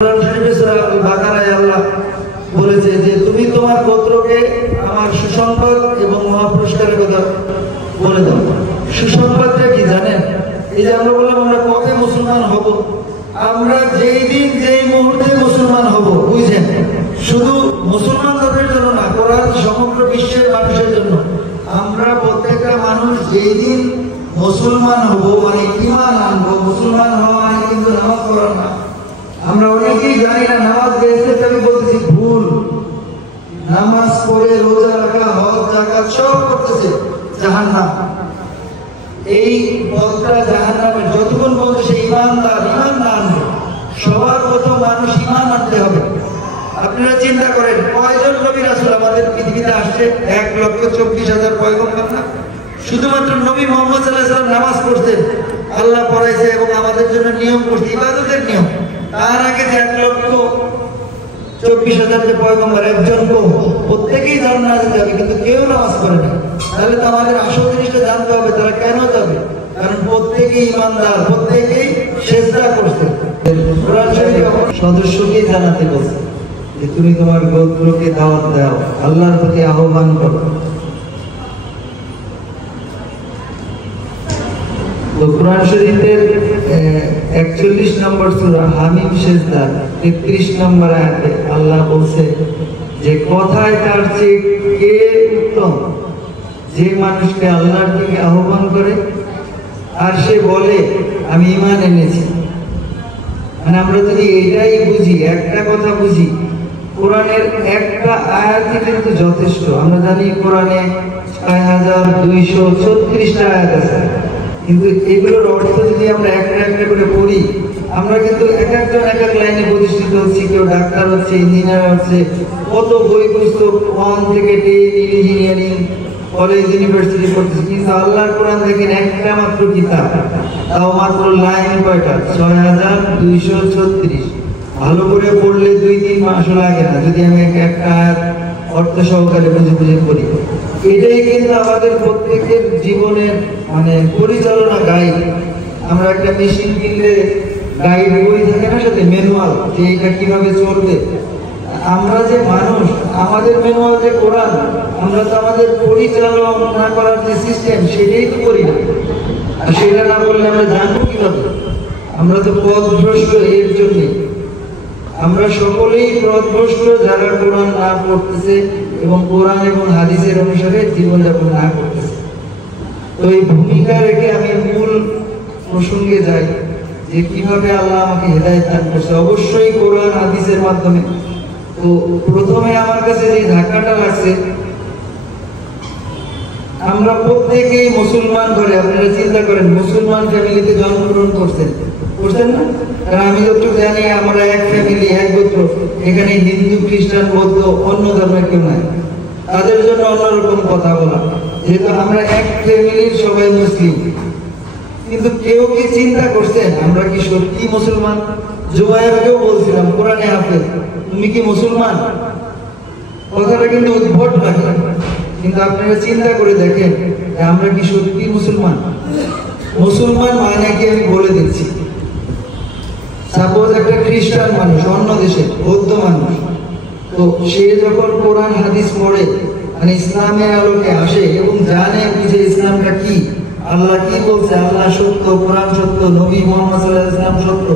আল্লাহ বলেছে যে তুমি তোমার গোত্রকে আমার সুসংবাদ এবং মহাপুরস্কারের কথা বলে দাও। সুসংবাদটা কি জানেন? এই যে আমরা বললাম আমরা কবে মুসলমান হব, আমরা যেই দিন যেই মুহূর্তে মুসলমান হব, বুঝছেন? শুধু মুসলমানদের জন্য না, কোরআন সমগ্র বিশ্বের মানুষের জন্য। আমরা প্রত্যেকটা মানুষ যেই দিন মুসলমান হব, মানে ঈমান আনবো। মুসলমান হওয়া মানে কিন্তু নামাজ পড়া না। আমরা অনেকেই জানি না নামাজ বেহেশতে, আমি বলতেছি ভুল। নামাজ পড়ে রোজা রাখা, হজ যাকাত সব করতেছে জাহান্নাম। এই পথটা জাহান্নামের। যতক্ষণ পর্যন্ত সে ঈমানদার, ঈমান না আনবে, সবার প্রথম মানুষ ঈমান আনতে হবে। আপনারা চিন্তা করেন কয়জন নবী রাসূল আমাদের পৃথিবীতে আসছে? 1,24,000 পয়গম্বর না? শুধুমাত্র নবী মুহাম্মদ সাল্লাল্লাহু আলাইহি ওয়াসাল্লাম নামাজ পড়তেন, আল্লাহ পড়াইছে এবং আমাদের জন্য নিয়ম করছে, ইবাদতের নিয়ম। তার আগে যে 1,24,000 যে পয়গম্বর, একজন কম, প্রত্যেকেই জান্নাতে যাবে, কিন্তু কেউ নামাজ পড়ে না। তাহলে তো আমাদের আসল জিনিসটা জানতে হবে, তারা কেন যাবে? কারণ প্রত্যেকেই ঈমানদার, প্রত্যেকেই সিজদা করছে। কোরআন শরীফ সদস্যকে জানাতে বলছে যে তুমি তোমার গোত্রকে দাওয়াত দাও, আল্লাহর প্রতি আহ্বান করো। তো কোরআন শরীফের 41 নম্বর সূরা হামিম সিজদা 33 নম্বর আয়াতে আল্লাহ বলছে যে কথায় তার চেয়ে কে উত্তম, যে মানুষকে আল্লাহর দিকে আহ্বান করে আর সে বলে আমি ঈমান এনেছি। মানে আমরা যদি এটাই বুঝি, একটা কথা বুঝি, কোরআনের একটা আয়াতই কিন্তু যথেষ্ট। আমরা জানি কোরআনে 6,236টা আয়াত আছে, কিন্তু এগুলোর অর্থ যদি আমরা একটা একটা করে পড়ি, আমরা কিন্তু এক একজন এক এক লাইনে প্রতিষ্ঠিত হচ্ছি। কেউ ডাক্তার হচ্ছে, ইঞ্জিনিয়ার হচ্ছে, কত বই পুস্তক 1 থেকে 10 ইঞ্জিনিয়ারিং কলেজ ইউনিভার্সিটি করতেছে, কিন্তু আল্লাহর কোরআন দেখেন একটা মাত্র কিতাব, তাও মাত্র লাইন কয়টা? 6,236। ভালো করে পড়লে 2-3 মাসও লাগে না, যদি আমি একটা আয়াত অর্থ সহকারে বুঝে বুঝে পড়ি। এটাই কিন্তু আমাদের প্রত্যেকের জীবনের মানে পরিচালনা গাইড। আমরা একটা মেশিন কিনলে গাইড বই থাকে না, সাথে ম্যানুয়াল, যে এটা কিভাবে চলবে। আমরা যে মানুষ, আমাদের ম্যানুয়াল যে কোরআন, আমরা তো আমাদের পরিচালনা করার যে সিস্টেম সেটাই তো করি না। আর সেটা না করলে আমরা জানবো কিভাবে? আমরা তো পথভ্রষ্ট। এর জন্য আমরা সকলেই পথভ্রষ্ট, যারা কোরআন না পড়তেছে এবং কোরআন এবং হাদিসের অনুসারে জীবনযাপন না করতেছে। তো এই ভূমিকা রেখে আমি মূল প্রসঙ্গে যাই যে কিভাবে আল্লাহ আমাকে হেদায়েত দান করছে। অবশ্যই কোরআন হাদিসের মাধ্যমে। তো প্রথমে আমার কাছে যে ধাক্কাটা লাগছে, আমরা প্রত্যেকেই মুসলমান ঘরে, আপনারা চিন্তা করেন, মুসলমান ফ্যামিলিতে জন্মগ্রহণ করছেন না? কারণ আমি যতটুকু জানি আমরা এক ফ্যামিলি, এক গোত্র। এখানে হিন্দু, খ্রিস্টান, বৌদ্ধ, অন্য ধর্মের কেউ নাই। তাদের জন্য অন্যরকম কথা বলা, যেহেতু আমরা এক ফ্যামিলির সবাই মুসলিম। কিন্তু কেউ কি চিন্তা করছেন আমরা কি সত্যি মুসলমান? জুবাইরকেও বলছিলাম কোরআনে হাফেজ, তুমি কি মুসলমান? কথাটা কিন্তু উদ্ভট লাগে, কিন্তু আপনারা চিন্তা করে দেখেন আমরা কি সত্যি মুসলমান? মুসলমান মানে কি আমি বলে দিচ্ছি। সাপোজ একটা খ্রিস্টান মানুষ, অন্য দেশে বৌদ্ধ মানুষ, তো সে যখন কোরআন হাদিস পড়ে, মানে ইসলামের আলোকে আসে এবং জানে বুঝে ইসলামটা কি, আল্লাহ কি বলছে, আল্লাহ সত্য, কোরআন সত্য, নবী মুহাম্মদ সাল্লাল্লাহু আলাইহি ওয়াসাল্লাম সত্য,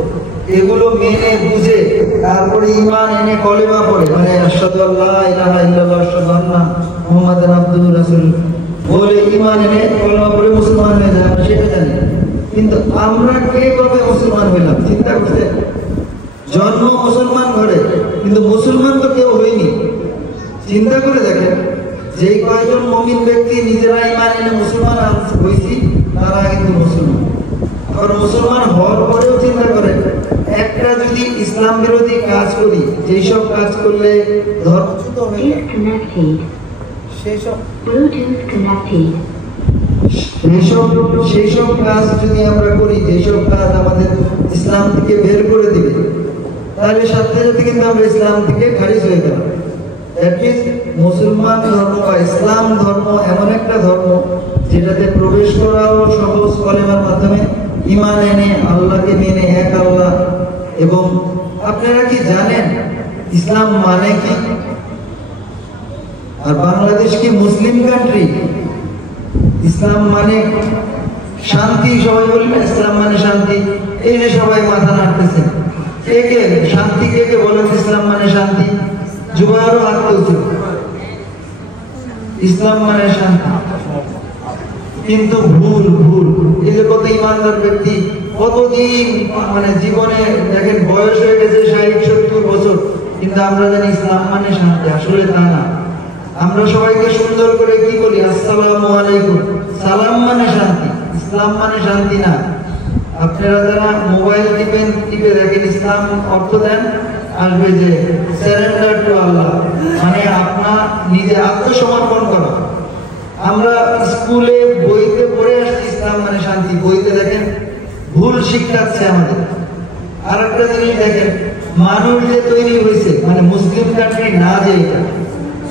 এগুলো মেনে বুঝে তারপরে ঈমান এনে কলেমা পড়ে, মানে আশহাদু আল্লা ইলাহা ইল্লাল্লাহ আশহাদু আন্না মুহাম্মাদান আবদুহু রাসূলুহু বলে ঈমান এনে কলেমা পড়ে মুসলমান হয়ে যায়, আমরা সেটা জানি। কিন্তু আমরা কে কবে মুসলমান হইলাম? চিন্তা করতে। জন্ম মুসলমান ঘরে, কিন্তু মুসলমান তো কেউ হয়নি। চিন্তা করে দেখেন, যে কয়েকজন মুমিন ব্যক্তি নিজেরা ঈমান এনে মুসলমান হয়েছি, তারা কিন্তু মুসলমান। আর মুসলমান হওয়ার পরেও চিন্তা করেন, একটা যদি ইসলাম বিরোধী কাজ করি, যেসব কাজ করলে ধর্মচ্যুত হয়ে সেইসব কাজ যদি আমরা করি, যেসব কাজ আমাদের ইসলাম থেকে বের করে দিবে, তাহলে সাথে সাথে কিন্তু আমরা ইসলাম থেকে খারিজ হয়ে গেলাম। মুসলমান ধর্ম বা ইসলাম ধর্ম এমন একটা ধর্ম যেটাতে প্রবেশ করাও সহজ, কলেমার মাধ্যমে ঈমান এনে আল্লাহকে মেনে এক আল্লাহ এবং আপনারা কি জানেন ইসলাম মানে কি? আর বাংলাদেশ কি মুসলিম কান্ট্রি? ইসলাম মানে শান্তি, সবাই বলবেন ইসলাম মানে শান্তি। এই যে সবাই মাথা নাড়তেছেন, কে কে শান্তি, কে কে বলেন ইসলাম মানে শান্তি? যুবারও হাত তুলছে, ইসলাম মানে শান্তি। কিন্তু ভুল ভুল। এই যে কত ইমানদার ব্যক্তি কতদিন মানে জীবনে দেখেন বয়স হয়ে গেছে 60-70 বছর, কিন্তু আমরা জানি ইসলাম মানে শান্তি। আসলে তা না। আমরা সবাইকে সুন্দর করে কি বলি? আসসালামু আলাইকুম। সালাম মানে শান্তি, ইসলাম মানে শান্তি না। আপনারা যারা মোবাইল টিপে দেখেন ইসলাম অর্থ দেন, আসবে যে সারেন্ডার টু আল্লাহ, মানে আপনার নিজে আত্মসমর্পণ করা। আমরা স্কুলে বইতে পড়ে আসছি ইসলাম মানে শান্তি, বইতে দেখেন ভুল শিক্ষাচ্ছে আমাদের। আর একটা জিনিস দেখেন, মানুষ যে তৈরি হয়েছে মানে মুসলিম কান্ট্রি না, যে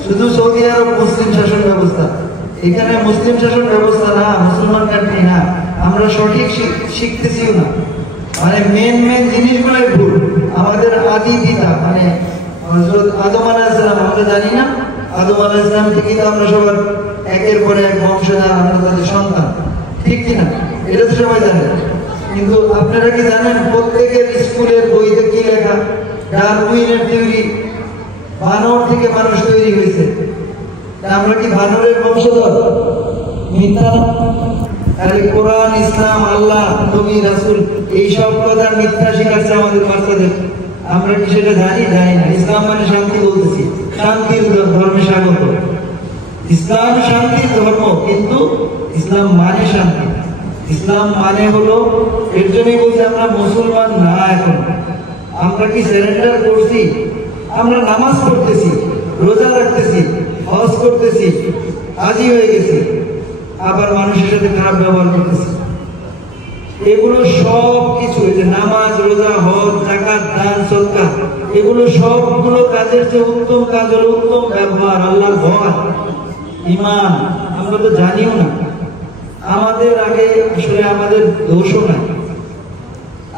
শুধু সৌদি আরব মুসলিম শাসন ব্যবস্থা, এখানে মুসলিম শাসন ব্যবস্থা না, মুসলমান কান্ট্রি না। আমরা সঠিক শিখতেছিও না, মানে মেন জিনিসগুলোই ভুল। আমাদের আদি পিতা মানে হযরত আদম আলাইহিস সালাম, আমরা জানি না আদম আলাইহিস সালাম থেকেই তো আমরা সবার একের পর এক বংশধর, আমরা তাদের সন্তান, ঠিক কিনা? এটা তো সবাই জানে। কিন্তু আপনারা কি জানেন প্রত্যেকের স্কুলের বইতে কি লেখা? ডারউইনের থিওরি, বানর থেকে মানুষ তৈরি হয়েছে। আমরা কি বানরের বংশধর? মিথ্যা। আরে কোরআন, ইসলাম, আল্লাহ, নবী, রাসূল এইসব কথা মিথ্যা শেখাচ্ছে আমাদের বাচ্চাদের। আমরা কি সেটা জানি? জানি না। ইসলাম মানে শান্তি বলতেছি, শান্তির ধর্মে স্বাগত। ইসলাম শান্তির ধর্ম, কিন্তু ইসলাম মানে শান্তি। ইসলাম মানে হলো, এর জন্যই বলছি আমরা মুসলমান না। এখন আমরা কি সারেন্ডার করছি? আমরা নামাজ পড়তেছি, রোজা রাখতেছি, হজ করতেছি, হাজী হয়ে গেছি, আবার মানুষের সাথে খারাপ ব্যবহার করতেছি। এগুলো সব কিছু, যে নামাজ, রোজা, হজ, যাকাত, দান, সদকা, এগুলো সবগুলো কাজের যে উত্তম কাজ হলো উত্তম ব্যবহার, আল্লাহর ভয়, ঈমান। আমরা তো জানিও না। আমাদের আগে আসলে আমাদের দোষও নাই।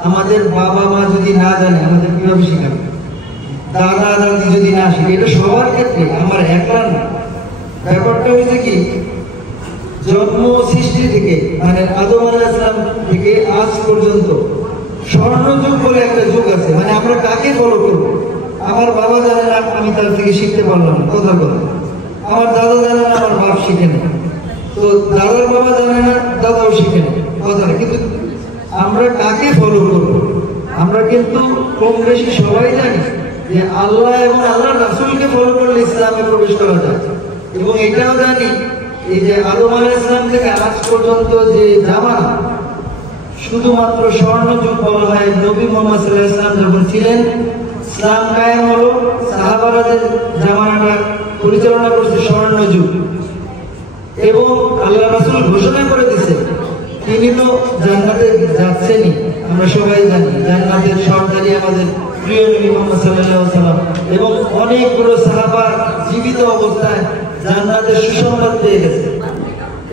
আমাদের বাবা মা যদি না জানে, আমাদের কিভাবে শেখাবে? দাদা দাদি যদি না শিখে, এটা সবার ক্ষেত্রে, আমার একলা না। ব্যাপারটা হয়েছে কি, জন্ম সৃষ্টি থেকে মানে আদম আলাইহিস সালাম থেকে আজ পর্যন্ত স্বর্ণযুগ বলে একটা যুগ আছে। মানে আমরা কাকে ফলো করবো? আমার বাবা জানে না, আমি তার থেকে শিখতে পারলাম না, কথা কথা। আমার দাদা জানে না, আমার বাপ শিখে না। তো দাদার বাবা জানে না, দাদাও শিখে না, কথা। কিন্তু আমরা কাকে ফলো করবো? আমরা কিন্তু কম বেশি সবাই জানি যে আল্লাহ এবং আল্লাহর রাসূলকে ফলো করলে ইসলামে প্রবেশ করা যায়। এবং এটাও জানি এই যে আদম আলাইহিস সালাম থেকে আজ পর্যন্ত যে জামানা, শুধুমাত্র স্বর্ণযুগ বলা হয়। নবী মুহাম্মদ সাল্লাল্লাহু আলাইহি ওয়াসাল্লাম যখন ছিলেন, ইসলাম কায়েম হলো, সাহাবারা যে জামানাটা পরিচালনা করছে স্বর্ণযুগ। এবং আল্লাহ রাসূল ঘোষণা করে দিয়েছে তিনি তো জান্নাতে যাচ্ছেনই, আমরা সবাই জানি। জান্নাতের সরদারি আমাদের প্রিয় নবী মুহাম্মদ সাল্লাল্লাহু আলাইহি ওয়াসাল্লাম, এবং অনেকগুলো সাহাবা জীবিত অবস্থায় জান্নাতের সুসংবাদ পেয়ে গেছে।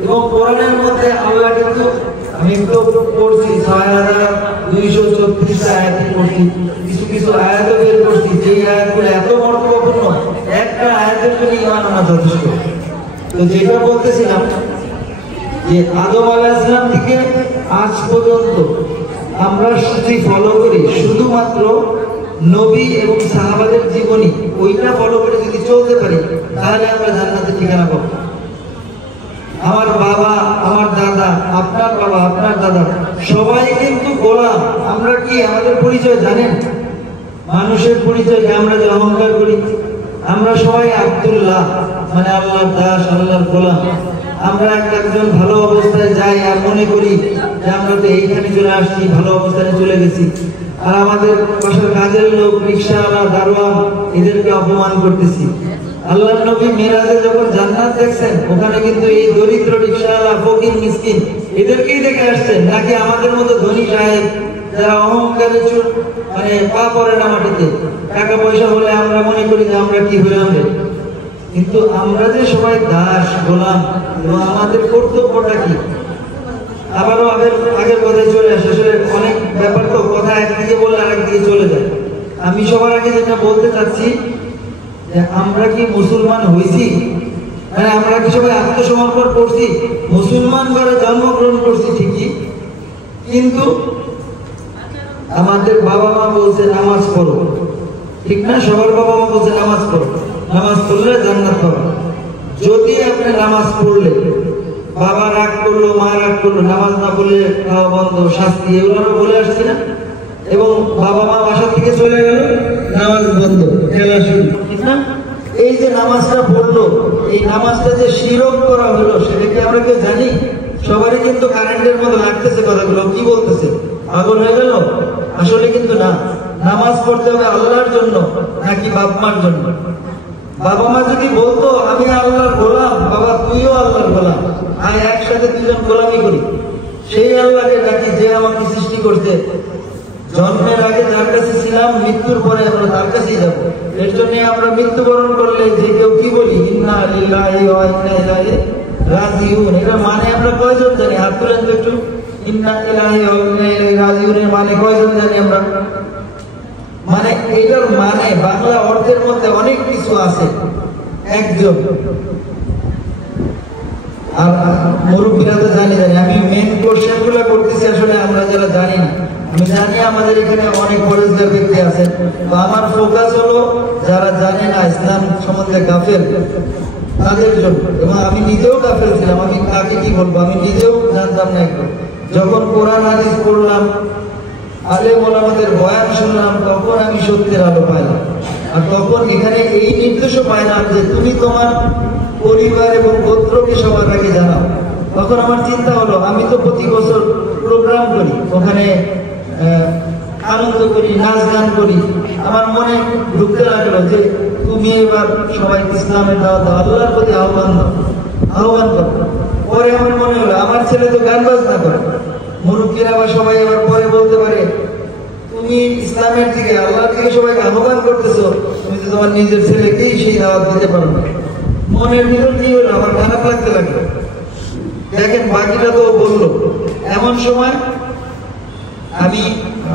এবং কোরআনের মধ্যে আল্লাহ কিন্তু, আমি তো পড়ছি ৬,২৩৪ আয়াত পড়ছি, কিছু কিছু আয়াত বের করছি, যে আয়াতগুলো এত মর্তবাপূর্ণ, একটা আয়াতের জন্য ঈমান আনা যথেষ্ট। তো যেটা বলতেছিলাম যে আদম আলাইহিস সালাম থেকে আজ পর্যন্ত আমরা যদি ফলো করি শুধুমাত্র নবী এবং সাহাবাদের জীবনী, ওইটা ফলো করে যদি চলতে পারি, তাহলে আমরা জান্নাতের ঠিকানা পাবো। আমার বাবা, আমার দাদা, আপনার বাবা, আপনার দাদা, সবাই কিন্তু গোলাম। আমরা কি আমাদের পরিচয় জানেন? মানুষের পরিচয় আমরা যে অহংকার করি, আমরা সবাই আব্দুল্লাহ, মানে আল্লাহর দাস, আল্লাহর গোলাম। আমরা একজন ভালো অবস্থায় যাই আর মনে করি যে আমরা তো এইখানে চলে আসছি, ভালো অবস্থায় চলে গেছি। আর আমাদের পাশের কাজের লোক, রিকশাওয়ালা, দারোয়ান, এদেরকে অপমান করতেছি। আল্লাহর নবী মেরাজে যখন জান্নাত দেখছেন, ওখানে কিন্তু এই দরিদ্র, রিকশাওয়ালা, ফকির, মিসকিন এদেরকেই দেখে আসছেন, নাকি আমাদের মতো ধনী সাহেব যারা অহংকারে মানে পা পড়ে না মাটিতে, টাকা পয়সা হলে আমরা মনে করি যে আমরা কি হলাম রে। কিন্তু আমরা যে সবাই দাস, গোলাম, এবং আমাদের কর্তব্যটা কি? আবারও আগের কথায় চলে আসে। আসলে অনেক ব্যাপার তো, কথা একদিকে বললে আরেকদিকে চলে যায়। আমি সবার আগে যেটা বলতে চাচ্ছি যে আমরা কি মুসলমান হয়েছি, মানে আমরা কি সবাই আত্মসমর্পণ করছি? মুসলমান ঘরে জন্মগ্রহণ করছি ঠিকই, কিন্তু আমাদের বাবা মা বলছে নামাজ পড়ো, ঠিক না? সবার বাবা মা বলছে নামাজ পড়ো, নামাজ পড়লে জান্নাত পাবে। যদি আপনি নামাজ পড়লে বাবা রাগ করলো, মা রাগ করলো, নামাজ না পড়লে খাওয়া বন্ধ, শাস্তি, এগুলো বলে আসছি না? এবং বাবা মা বাসা থেকে চলে গেল, নামাজ বন্ধ, খেলা শুরু, ঠিক না? এই যে নামাজটা পড়লো, এই নামাজটা যে শিরক করা হলো, সেটা কি আমরা কেউ জানি? সবারই কিন্তু কারেন্টের মতো লাগতেছে কথাগুলো, কি বলতেছে, পাগল হয়ে গেল? আসলে কিন্তু না। নামাজ পড়তে হবে আল্লাহর জন্য নাকি বাপ মার জন্য? বাবা মা যদি বলতো আমি আল্লাহর গোলাম, বাবা তুইও আল্লাহর গোলাম, আর একসাথে দুজন গোলামি করি, সেই আল্লাহকে নাকি যে আমাকে সৃষ্টি করছে, জন্মের আগে যার কাছে ছিলাম, মৃত্যুর পরে আমরা তার কাছেই যাব। এর জন্য আমরা মৃত্যুবরণ করলে যে কেউ কি বলি, ইন্না লিল্লাহি ওয়া ইন্না ইলাইহি রাজিউন, এটা মানে আমরা কয়জন জানি? হাত তুলেন তো একটু। ইন্না লিল্লাহি ওয়া ইন্না ইলাইহি রাজিউনের মানে কয়জন জানি আমরা? মানে এটার মানে বাংলা অর্থের মধ্যে অনেক কিছু আছে। একজন, আর মুরব্বীরা তো জানি, আমি মেন কোশ্চেন গুলো করতেছি, আসলে আমরা যারা জানি না। আমি জানি আমাদের এখানে অনেক পরিষ্কার ব্যক্তি আছেন, তো আমার ফোকাস হলো যারা জানে না ইসলাম সম্বন্ধে গাফেল, তাদের জন্য। এবং আমি নিজেও গাফেল ছিলাম, আমি কাকে কি বলবো, আমি নিজেও জানতাম না একদম। যখন কোরআন হাদিস পড়লাম, আলেম ওলামাদের বয়ান শুনলাম, তখন আমি সত্যের আলো পাইলাম। আর তখন এখানে এই নির্দেশও পাইলাম যে তুমি তোমার পরিবার এবং গোত্রকে সবার আগে জানাও। তখন আমার চিন্তা হলো, আমি তো প্রতি বছর প্রোগ্রাম করি, ওখানে আনন্দ করি, নাচ গান করি। আমার মনে ঢুকতে লাগলো যে তুমি এবার সবাই ইসলামের দাওয়াত দাও, আল্লাহর প্রতি আহ্বান করো। পরে আমার মনে হলো আমার ছেলে তো গান বাজনা করে, মুরব্বীরা বা সবাই এবার পরে বলতে পারে তুমি ইসলামের দিকে, আল্লাহর দিকে সবাইকে আহ্বান করতেছো, তুমি তো তোমার নিজের ছেলেকেই সেই দাওয়াত দিতে পারো না। মনের ভিতর কি হলো, আমার খারাপ লাগতে লাগলো। দেখেন বাকিটা তো বললো। এমন সময় আমি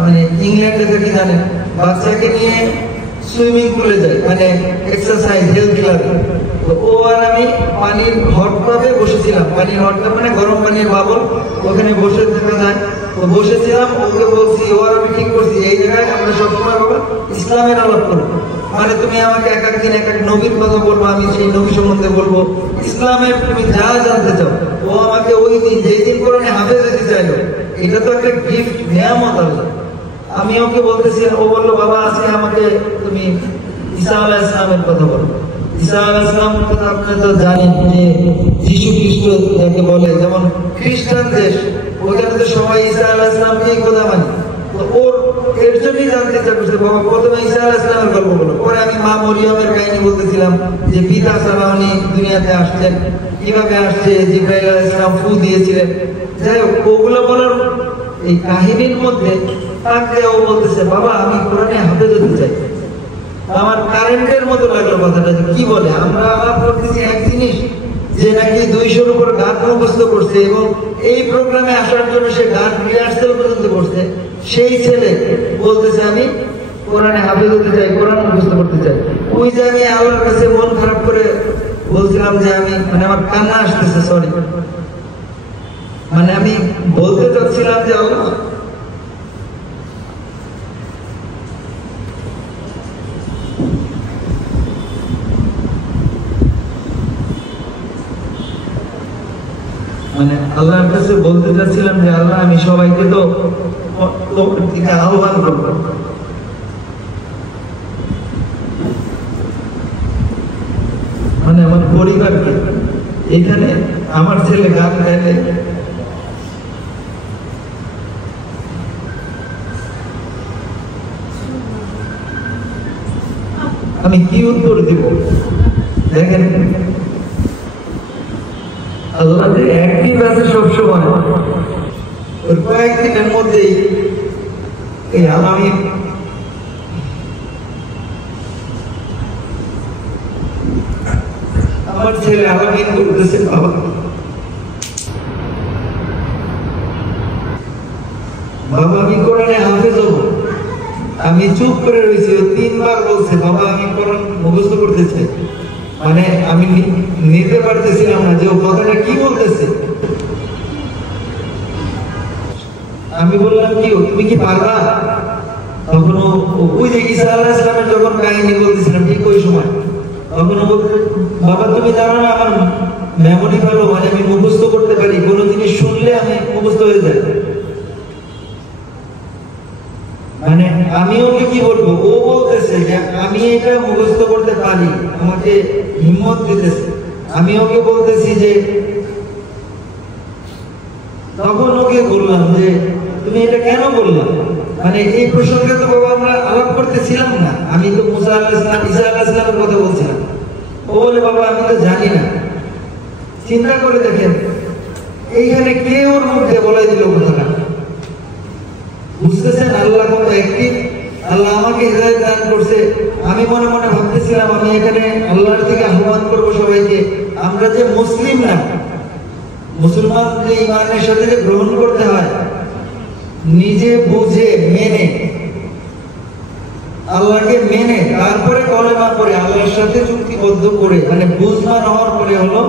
মানে ইংল্যান্ডে থেকে জানেন, বাচ্চাকে নিয়ে সুইমিং পুলে যাই, মানে এক্সারসাইজ হেলথ ক্লাবে। তো ও আর আমি পানির হট টাবে বসেছিলাম, পানির হট টাব মানে গরম পানির বাবল, ওখানে বসে থাকা যায়। তো বসেছিলাম, ওকে বলছি, ও আর আমি ঠিক করছি এই জায়গায় আমরা সবসময় বাবা ইসলামের আলাপ করবো, মানে তুমি আমাকে এক একদিন এক এক নবীর কথা বলবো, আমি সেই নবী সম্বন্ধে বলবো, ইসলামের তুমি যা জানতে চাও। ও আমাকে ওই দিন যেই দিন কোরআনে হাফেজ দিতে চাইলো, এটা তো একটা গিফট, নিয়ামত আল্লাহ। আমি ওকে বলতেছি, ও বললো বাবা আজকে আমাকে তুমি ঈসা আলাইহিস সালামের কথা বলো। ঈসা আলাইহিস সালামের কথা আপনি তো জানেন যে যীশু খ্রিস্ট যাকে বলে, যেমন খ্রিস্টান দেশ, ওখানে তো সবাই ঈসা আলাইহিস সালামকেই খোদা মানে। তো ওর এর জন্যই জানতে ইচ্ছা করছে, বাবা প্রথমে ঈসা আলাইহিস সালামের গল্প বলো। পরে আমি মা মরিয়মের কাহিনী বলতেছিলাম যে পিতা ছাড়া উনি দুনিয়াতে আসছেন, কিভাবে আসছে, জিবরাইল আলাইহিস সালাম ফু দিয়েছিলেন। যাই হোক, ওগুলো বলার এই কাহিনীর মধ্যে তাকে ও বলতেছে বাবা আমি কোরআনে হাফেজ হতে চাই। আমার কারেন্টের মতো লাগলো কথাটা, যে কি বলে, আমরা আলাপ করতেছি এক জিনিস, যে নাকি 200-র উপর গান মুখস্থ করছে এবং এই প্রোগ্রামে আসার জন্য সে গান রিহার্সাল পর্যন্ত করছে। সেই ছেলে বলতেছে আমি কোরআনে হাফেজ হতে চাই, কোরআন মুখস্থ করতে চাই। ওই যে আমি আল্লাহর কাছে মন খারাপ করে বলছিলাম যে আমি, মানে আমার কান্না আসতেছে, সরি, মানে আমি বলতে চাচ্ছিলাম যে আল্লাহ মানে আল্লাহর কাছে বলতে চাচ্ছিলাম যে আল্লাহ আমি সবাইকে তো দিকে আহ্বান করবো, মানে আমার পরিবারকে। এখানে আমার ছেলে গান গাইলে আমি কি উত্তর দিব? দেখেন আল্লাহ যে অ্যাক্টিভ আছে সবসময়, ওই কয়েকদিনের মধ্যেই এই আমি আমার ছেলে আলামিন করতেছে বাবা বাবা আমি কোরআনে হাফেজ হবো। আমি চুপ করে রয়েছি। ও 3 বার বলছে বাবা আমি কোরআন মুখস্থ করতেছি, মানে আমি নিতে পারতেছিলাম না যে ও কথাটা কি বলতেছে। আমি বললাম কি তুমি কি পারবা? তখন ওই যে ঈসা আলাইহিস সালামের যখন কাহিনী বলতেছিলাম ঠিক ওই সময়, তখন ও বাবা তুমি জানো না আমার মেমোরি ভালো, মানে আমি মুখস্থ করতে পারি, কোনো জিনিস শুনলে আমি মুখস্থ হয়ে যায়। মানে আমি ওকে কি বলবো, ও বলতেছে যে আমি এটা মুখস্থ করতে পারি, আমাকে হিম্মত দিতেছে। আমি ওকে বলতেছি যে, তখন ওকে বললাম যে তুমি এটা কেন বললাম, মানে এই প্রসঙ্গে তো বাবা আমরা আলাপ করতেছিলাম না, আমি তো মুসা আলাইহিস সালাম ঈসা আলাইহিস সালামের কথা বলছিলাম। ও বলে বাবা আমি তো জানি না। চিন্তা করে দেখেন এইখানে কে ওর মুখে বলাই দিল কথাটা। বুঝতেছেন আল্লাহ কত একটি, আল্লাহ আমাকে হিদায়াত দান করছে। আমি মনে মনে ভাবতেছিলাম আমি এখানে আল্লাহর থেকে আহ্বান করবো সবাইকে, আমরা যে মুসলিম না, মুসলমান যে ইমানের সাথে যে গ্রহণ করতে হয়, নিজে বুঝে মেনে আল্লাহকে মেনে তারপরে কলেমা পড়ে আল্লাহর সাথে চুক্তিবদ্ধ করে, মানে বুঝমান হওয়ার পরে হলো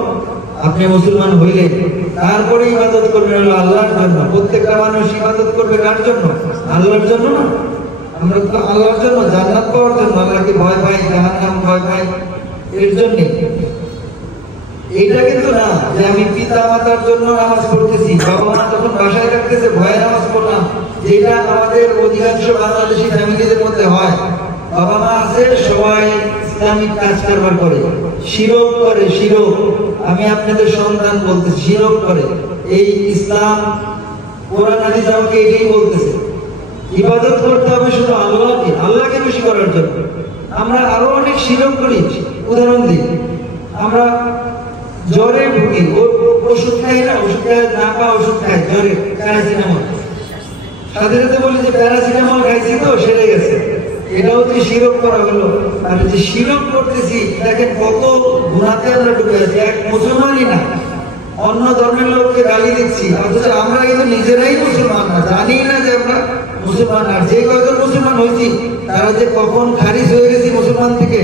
আপনি মুসলমান হইলেন, তারপরে ইবাদত করবেন হলো আল্লাহর জন্য। প্রত্যেকটা মানুষ ইবাদত করবে কার জন্য? আল্লাহর জন্য না? আমরা তো আল্লাহর জন্য, জান্নাত পাওয়ার জন্য, আল্লাহকে ভয় পাই, জাহান্নাম ভয় পাই, এর জন্য। এইটা কিন্তু না যে আমি পিতা মাতার জন্য নামাজ পড়তেছি, বাবা মা যখন বাসায় থাকতেছে ভয়ে নামাজ পড়লাম, যেটা আমাদের অধিকাংশ বাংলাদেশি ফ্যামিলিদের মধ্যে হয়। বাবা মা আছে সবাই ইসলামিক কাজ কারবার করে, শিরক করে, শিরক। আমি আপনাদের সন্তান বলতেছি শিরক করে। এই ইসলাম কোরআন হাদিস আমাকে এটাই বলতেছে, ইবাদত করতে হবে শুধু আল্লাহকে, আল্লাহকে খুশি করার জন্য। আমরা আরো অনেক শিরক করি। উদাহরণ দিই, আমরা জ্বরে ভুগি, ওষুধ খাই না, ওষুধ খাই না পা ওষুধ খাই জ্বরে, প্যারাসিটামল, সাথে সাথে বলি যে প্যারাসিটামল খাইছি তো সেরে গেছে। এটাও যে শিরক করা হলো। আর যে শিরক করতেছি দেখেন কত গুনাতে আমরা ডুবে আছি। এক মুসলমানই না, অন্য ধর্মের লোককে গালি দিচ্ছি, অথচ আমরা কিন্তু নিজেরাই মুসলমান না, জানি না যে আমরা মুসলমান। আর যে কয়জন মুসলমান হয়েছি তারা যে কখন খারিজ হয়ে গেছি মুসলমান থেকে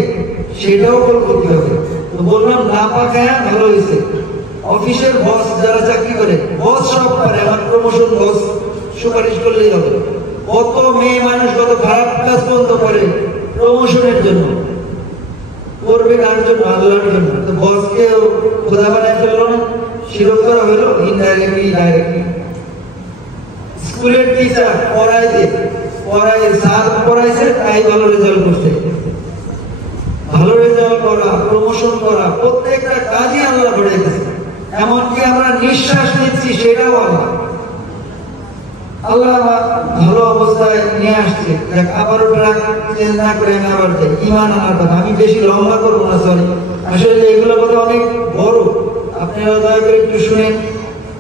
সেটাও করতে হবে। তো বললাম না পা খায়া ভালো হয়েছে। অফিসের বস যারা চাকরি করে, বস সব পারে, আমার প্রমোশন বস সুপারিশ করলেই হবে। কত মেয়ে মানুষ কত খারাপ কাজ বন্ধ করে প্রমোশনের জন্য, করবে কার জন্য? আল্লাহর জন্য। তো বসকে খোদা বানায় ফেললো না, শিরক করা হলো ইনডাইরেক্টলি ডাইরেক্টলি। স্কুলের টিচার পড়াইছে, স্যার পড়াইছে তাই ভালো রেজাল্ট করছে, ভালো রেজাল্ট করা, প্রমোশন করা, প্রত্যেকটা কাজই আল্লাহ করে দিয়েছে। এমনকি আমরা নিঃশ্বাস নিচ্ছি সেটাও আল্লাহ। আল্লাহ ভালো অবস্থায় নিয়ে আসছে, আবারও ট্রাক চেঞ্জ না করে আমি আবার যাই। ইমান আনার কথা, আমি বেশি লম্বা করবো না, সরি। আসলে এগুলো কথা অনেক বড়, আপনারা দয়া করে একটু শুনেন।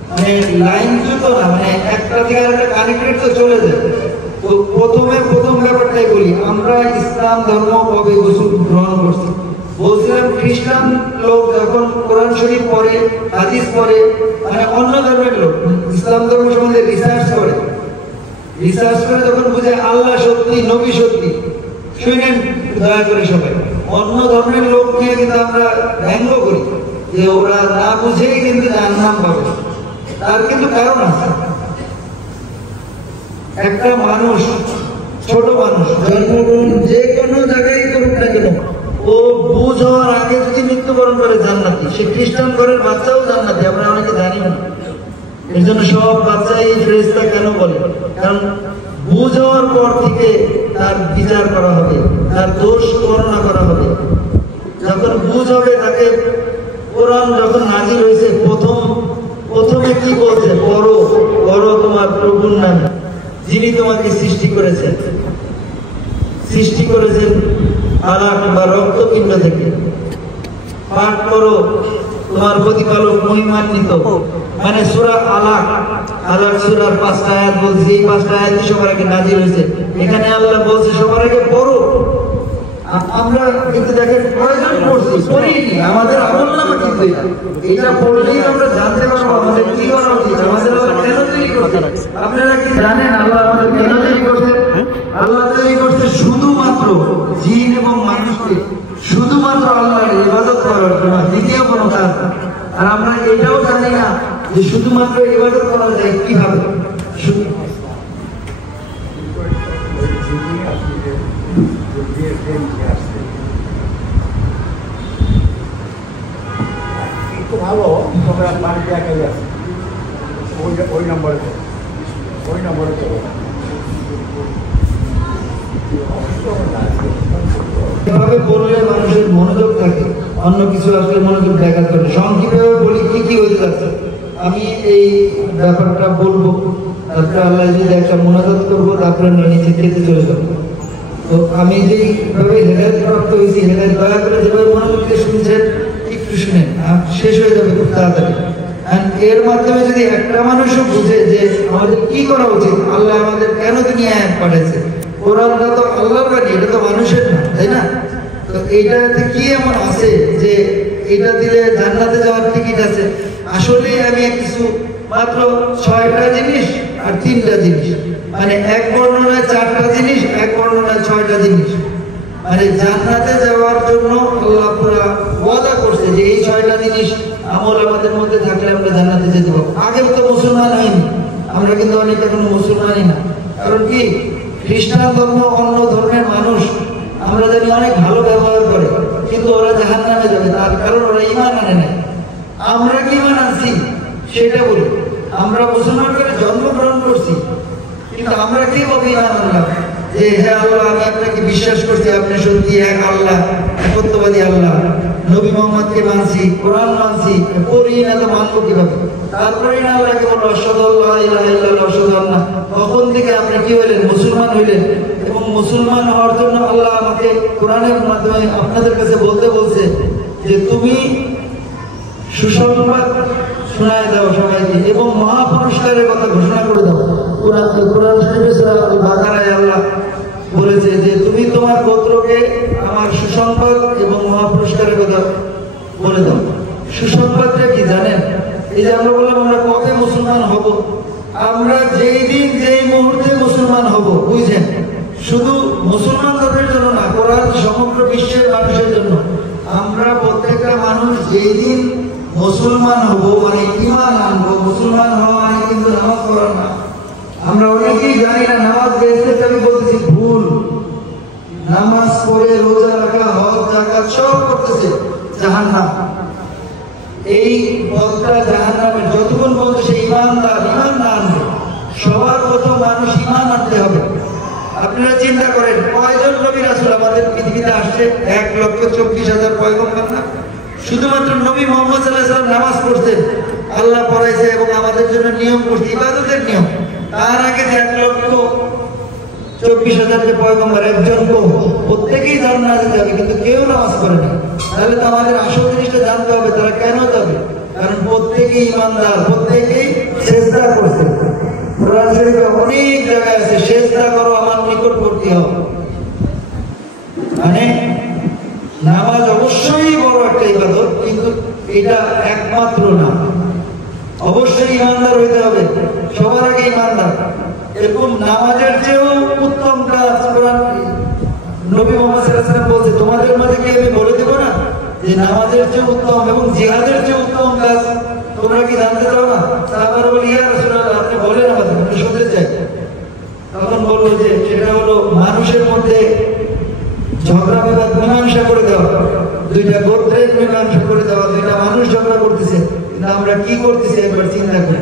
মানে লাইন জুতো না, মানে একটা থেকে আরেকটা কানেক্টেড তো চলে যায়। তো প্রথম ব্যাপারটাই বলি, আমরা ইসলাম ধর্ম কবে গ্রহণ করছি? বলছিলাম খ্রিস্টান লোক যখন কোরআন শরীফ পড়ে, হাদিস পড়ে, মানে অন্য ধর্মের লোক ইসলাম ধর্ম সম্বন্ধে রিসার্চ করে যখন বুঝে আল্লাহ সত্যি, নবী সত্যি, শুনেন দয়া করে সবাই, অন্য ধর্মের লোক নিয়ে কিন্তু আমরা ব্যঙ্গ করি যে ওরা না বুঝেই কিন্তু জাহান্নাম পাবে। তার কিন্তু কারণ আছে। একটা মানুষ, ছোট মানুষ জন্মগ্রহণ যে কোনো জায়গায় করুক না কেন, ও বুঝ হওয়ার আগে যদি মৃত্যুবরণ করে জান্নাতি। সে খ্রিস্টান ঘরের বাচ্চাও জান্নাতি, আমরা অনেকে জানি না। এর জন্য সব বাচ্চাই ফেরেশতা কেন বলে? কারণ বুঝ হওয়ার পর থেকে তার বিচার করা হবে, তার দোষ বর্ণনা করা হবে। যখন বুঝ হবে, তাকে কোরআন যখন নাজিল হয়েছে প্রথমে কি বলছে? পড়ো তোমার প্রভুর নামে, যিনি তোমাকে সৃষ্টি করেছেন আলাক বা রক্তপিণ্ড থেকে। পাঠ করো, তোমার প্রতিপালক মহিমান্বিত। মানে সূরা আলাক সূরার 5টা আয়াত বলছে, এই 5টা আয়াত সবার আগে নাজিল হয়েছে। এখানে আল্লাহ বলছে সবার আগে পড়ো। আমরা কিন্তু দেখেন কয়জন পড়ছি, পড়িনি, আমাদের আমলনামা কিন্তু এটা পড়লেই আমরা জানতে পারবো আমাদের কি করা উচিত, আমাদের আল্লাহ কেন তৈরি করছে। আপনারা কি জানেন আল্লাহ আমাদের কেন তৈরি করছে? আল্লাহ তৈরি করছে শুধুমাত্র জিন এবং মানুষকে শুধুমাত্র আল্লাহর ইবাদত করার জন্য, দ্বিতীয় কোনো কাজ না। আর আমরা এটাও জানি না যে শুধুমাত্র ইবাদত করা যায় কিভাবে। ভালো তোমরা বাড়িতে একাই আছে ওই নম্বরে এভাবে বললে মানুষের মনোযোগ থাকে, অন্য কিছু আসলে মনোযোগ দেখা করে। সংক্ষিপ্তভাবে বলি কি কি হয়ে যাচ্ছে, আমি এই ব্যাপারটা বলবো, তারপরে আল্লাহ যদি একটা মোনাজাত করবো, তারপরে নিচে খেতে চলে যাবো। তো আমি যেভাবে হেদায়েত প্রাপ্ত হয়েছি, হেদায়েত দয়া করে যেভাবে মনোযোগ দিয়ে শুনছেন, একটু শুনেন, শেষ হয়ে যাবে খুব তাড়াতাড়ি। এর মাধ্যমে যদি একটা মানুষও বুঝে যে আমাদের কি করা উচিত, আল্লাহ আমাদের কেন দুনিয়ায় পাঠাইছে। কোরআনটা তো আল্লাহর বাণী, এটা তো মানুষের না, তাই না? তো এইটাতে কি এমন আছে যে এটা দিলে জান্নাতে যাওয়ার টিকিট আছে? আসলে আমি কিছু মাত্র 6টা জিনিস আর 3টা জিনিস, মানে এক বর্ণনায় 4টা জিনিস, এক বর্ণনায় 6টা জিনিস, মানে জান্নাতে যাওয়ার জন্য আল্লাহ পুরা ওয়াদা করছে যে এই 6টা জিনিস আমল আমাদের মধ্যে থাকলে আমরা জান্নাতে যেতে পারবো। আগে তো মুসলমান হয়নি আমরা, কিন্তু অনেক এখনো মুসলমানই না। কারণ কি, খ্রিস্টান ধর্ম অন্য ধর্মের মানুষ আমরা জানি অনেক ভালো ব্যবহার করে, কিন্তু ওরা জাহান্নামে যাবে, তার কারণ ওরা ঈমান আনে না। আমরা কি ঈমান আনছি সেটা বলি। আমরা মুসলমান করে জন্মগ্রহণ করছি, কিন্তু আমরা কি ভাবে ঈমান আনলাম যে হ্যাঁ আল্লাহ আমি আপনাকে বিশ্বাস করছি, আপনি সত্যি এক আল্লাহ, একত্ববাদী আল্লাহ, নবী মোহাম্মদকে মানছি, কোরআন মানছি, পড়ি না তো মানবো কিভাবে? তারপরে না আল্লাহকে বলবো আশহাদু আল্লা ইলাহা ইল্লাল্লাহ আশহাদু আন্না। তখন থেকে আপনি কি হলেন? মুসলমান হইলেন। এবং মুসলমান হওয়ার জন্য আল্লাহ আমাকে কোরআনের মাধ্যমে আপনাদের কাছে বলতে বলছে যে তুমি সুসংবাদ শোনায় দাও সবাইকে এবং মহাপুরস্কারের কথা ঘোষণা করে দাও। কোরআন শরীফে সূরা আল বাকারায় আল্লাহ বলেছে যে তুমি তোমার গোত্রকে আমার সুসংবাদ এবং মহাপুরস্কারের কথা বলে দাও। সুসংবাদটা কি জানেন? এই যে আমরা বললাম আমরা কবে মুসলমান হব, আমরা যেই দিন যেই মুহূর্তে মুসলমান হব, বুঝছেন? শুধু মুসলমান ধর্মের জন্য না, কোরআন সমগ্র বিশ্বের মানুষের জন্য। আমরা প্রত্যেকটা মানুষ যেই দিন মুসলমান হব, মানে ঈমান আনবো। মুসলমান হওয়া মানে কিন্তু নামাজ পড়া না। আমরা অনেকেই জানি না নামাজ বেহেশতের চাবি, বলতেছি ভুল। নামাজ পড়ে রোজা রাখা, হজ যাকাত সব করতেছে জাহান্নাম। এই পথটা জাহান্নামের। যতক্ষণ পর্যন্ত সে ঈমানদার, ঈমান না আনবে, সবার প্রথম মানুষ ঈমান আনতে হবে। আপনারা চিন্তা করেন কয়জন নবী রাসূল আমাদের পৃথিবীতে আসছে? 1,24,000 পয়গম্বর না? শুধুমাত্র নবী মুহাম্মদ সাল্লাল্লাহু আলাইহি ওয়াসাল্লাম নামাজ পড়তেন, আল্লাহ পড়াইছে এবং আমাদের জন্য নিয়ম করছে, ইবাদতের নিয়ম। তার আগে যে 1,24,000 যে পয়গম্বর, একজন কম, প্রত্যেকেই জান্নাতে যাবে, কিন্তু কেউ নামাজ পড়ে না। তাহলে তো আমাদের আসল জিনিসটা জানতে হবে, তারা কেন যাবে? কারণ প্রত্যেকেই ঈমানদার, প্রত্যেকেই সিজদা করছে। কোরআন শরীফে অনেক জায়গায় আছে সিজদা করো আমার নিকটবর্তী হও। মানে নামাজ অবশ্যই বড় একটা ইবাদত, কিন্তু এটা একমাত্র না। অবশ্যই ঈমানদার হইতে হবে, সবার আগে ঈমানদার। এরকম নামাজের চেয়েও উত্তম কাজ কোরআন নবী মুহাম্মদ সাল্লাল্লাহু আলাইহি ওয়াসাল্লাম বলছে, তোমাদের মাঝে কি আমি বলে দেব না যে নামাজের চেয়ে উত্তম এবং জিহাদের চেয়ে উত্তম কাজ তোমরা কি জানতে চাও না? সাহাবারা বলে ইয়া রাসূলুল্লাহ আপনি বলেন আমাদের, আমরা শুনতে চাই। তখন বললো যে সেটা হলো মানুষের মধ্যে ঝগড়া বিবাদ মীমাংসা করে দেওয়া, দুইটা গোত্রের মীমাংসা করে দেওয়া। দুইটা মানুষ ঝগড়া করতেছে, কিন্তু আমরা কি করতেছি একবার চিন্তা করি।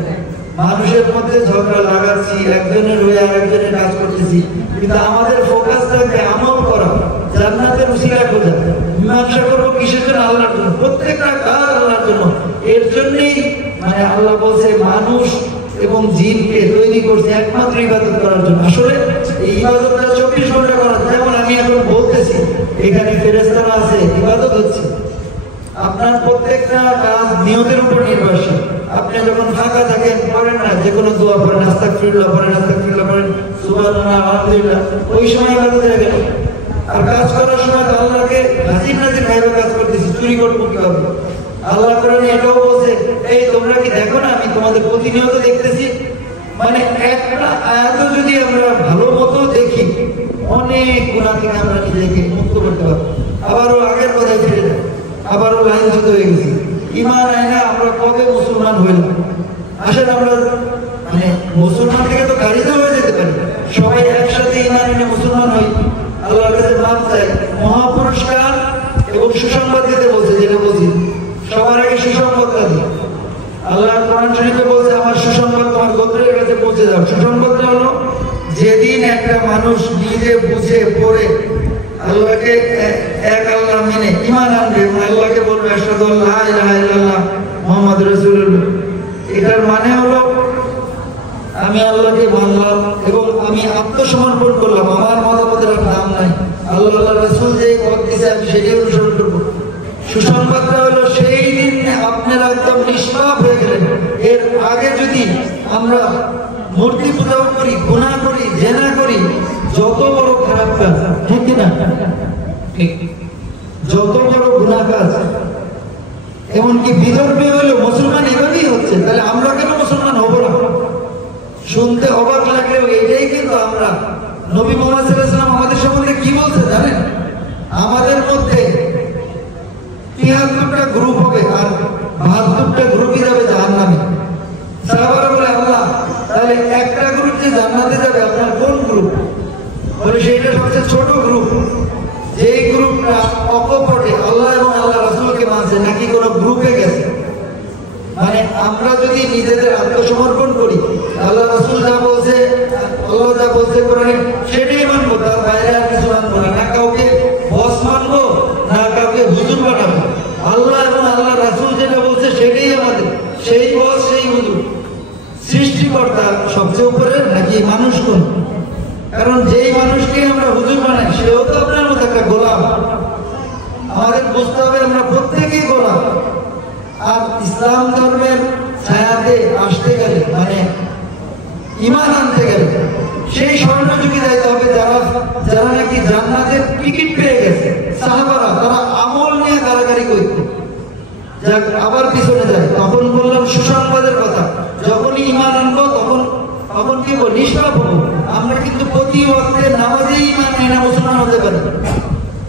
মানুষের মধ্যে ঝগড়া লাগাচ্ছি, একজনের হয়ে আরেকজনের কাজ করতেছি, কিন্তু আমাদের ফোকাস থাকবে আমল করা, জান্নাতের উসিলা খোঁজা। মীমাংসা করবো কিসের জন্য? আল্লাহর জন্য। প্রত্যেকটা কাজ আল্লাহর জন্য। এর জন্যই মানে আল্লাহ বলছে মানুষ এবং জিনকে তৈরি করছে একমাত্র ইবাদত করার জন্য। আসলে এই ইবাদতটা 24 ঘন্টা করা। যেমন আমি এখন বলতেছি, এখানে ফেরেশতারা আছে, ইবাদত হচ্ছে। আপনার প্রত্যেকটা কাজ নিয়তের উপর নির্ভরশীল। আপনি যখন ফাঁকা থাকেন পড়েন না, যে কোনো দোয়া পড়েন, আস্তাগফিরুল্লাহ পড়েন, আস্তাগফিরুল্লাহ পড়েন, সুবহানাল্লাহ, আলহামদুলিল্লাহ, ওই সময় ইবাদত হয়ে গেল। আর কাজ করার সময় আল্লাহকে নাজির নাজির ভাবে কাজ করতেছি, চুরি করবো কিভাবে? আল্লাহ কোরআনে এটাও বলছে, এই তোমরা কি দেখো না আমি তোমাদের প্রতিনিয়ত দেখতেছি? মানে একটা আয়াতও যদি আমরা ভালো মতো দেখি অনেক গুনাহ থেকে আমরা নিজেকে মুক্ত করতে পারবো। আবারও আগের কথায় ফিরে যাই, আবারও লাইনচ্যুত হয়ে গেছি। ঈমান আইনা আমরা কবে মুসলমান হইলাম? আসলে আমরা মানে মুসলমান থেকে তো গাড়িতে হয়ে যেতে পারি, সবাই একসাথে ঈমান এনে মুসলমান হই, আল্লাহর কাছে মাপ চাই, মহাপুরস্কার এবং সুসংবাদ দিতে বলছে। যেটা বলছি সবার আগে সুসংবাদটা দিই। আল্লাহ কোরআন শরীফে বলছে আমার সুসংবাদ তোমার গোত্রের কাছে পৌঁছে দাও। সুসংবাদটা হলো যেদিন একটা মানুষ নিজে বুঝে পড়ে আল্লাহকে এক আল্লাহ মেনে ঈমান আনবে এবং আল্লাহকে বলবে আশহাদু আল্লা ইলাহা ইল্লাল্লাহ মুহাম্মাদুর রাসূলুল্লাহ, এটার মানে হলো আমি আল্লাহকে মানলাম এবং আমি আত্মসমর্পণ করলাম, আমার মতামতের আর দাম নাই, আল্লাহ রাসূল যেই পথ দিয়েছে আমি সেটাই অনুসরণ করবো। সুসংবাদটা হলো সেই দিন আপনারা একদম নিষ্পাপ হয়ে গেলেন। এর আগে যদি আমরা মূর্তি পূজা করি, গুনাহ করি, জেনা করি, যত বড় খারাপ কাজ, ঠিক কিনা? যত বড় গুনাহ কাজ, এমনকি বিধর্মী হলেও মুসলমান এভাবেই হচ্ছে, তাহলে আমরা কেন মুসলমান হবো না? শুনতে অবাক লাগলেও এটাই কিন্তু আমরা। নবী মুহাম্মদ সাল্লাল্লাহু আলাইহি ওয়াসাল্লাম আমাদের সম্বন্ধে কি বলছে জানেন? আমাদের মধ্যে ৭৩টা গ্রুপ হবে আর ৭২টা গ্রুপই যাবে জাহান্নামে। সাহাবারা বলে আল্লাহ তাহলে একটা গ্রুপ যে জান্নাতে যাবে আপনার কোন গ্রুপ? বলে সেইটা সবচেয়ে ছোট গ্রুপ, যেই গ্রুপটা অকপটে আল্লাহ এবং আল্লাহ রাসূলকে মানছে, নাকি কোনো গ্রুপে গেছে। মানে আমরা যদি নিজেদের আত্মসমর্পণ করি, আল্লাহ রাসূল যা বলছে, আল্লাহ যা বলছে কোরআনে সেটাই মানবো, তার বাইরে আর কিছু মানবো না। না কাউকে বস মানবো, না কাউকে হুজুর বানাবো। আল্লাহ এবং আল্লাহ রাসূল যেটা বলছে সেটাই আমাদের, সেই বস সেই হুজুর। সৃষ্টিকর্তা সবচেয়ে উপরে নাকি মানুষ কোন? কারণ যেই মানুষকে আমরা হুজুর বানাই সেও তো আপনার মতো একটা গোলাম। আমাদের বুঝতে হবে আমরা প্রত্যেকেই গোলাম। আর ইসলাম ধর্মের ছায়াতে আসতে গেলে মানে ঈমান আনতে গেলে সেই স্বর্ণযুগে যাইতে হবে যারা নাকি জান্নাতের টিকিট পেয়ে গেছে। সাহাবারা তারা আমল নিয়ে গালাগালি করত। যাক আবার পিছনে যায়, তখন বললাম সুসংবাদের কথা। যখনই ঈমান আনবো তখন কি বল নিষ্পাপ হবো। আমরা কিন্তু প্রতি ওয়াক্তে নামাজেই ঈমান এনে মুসলমান হতে পারি।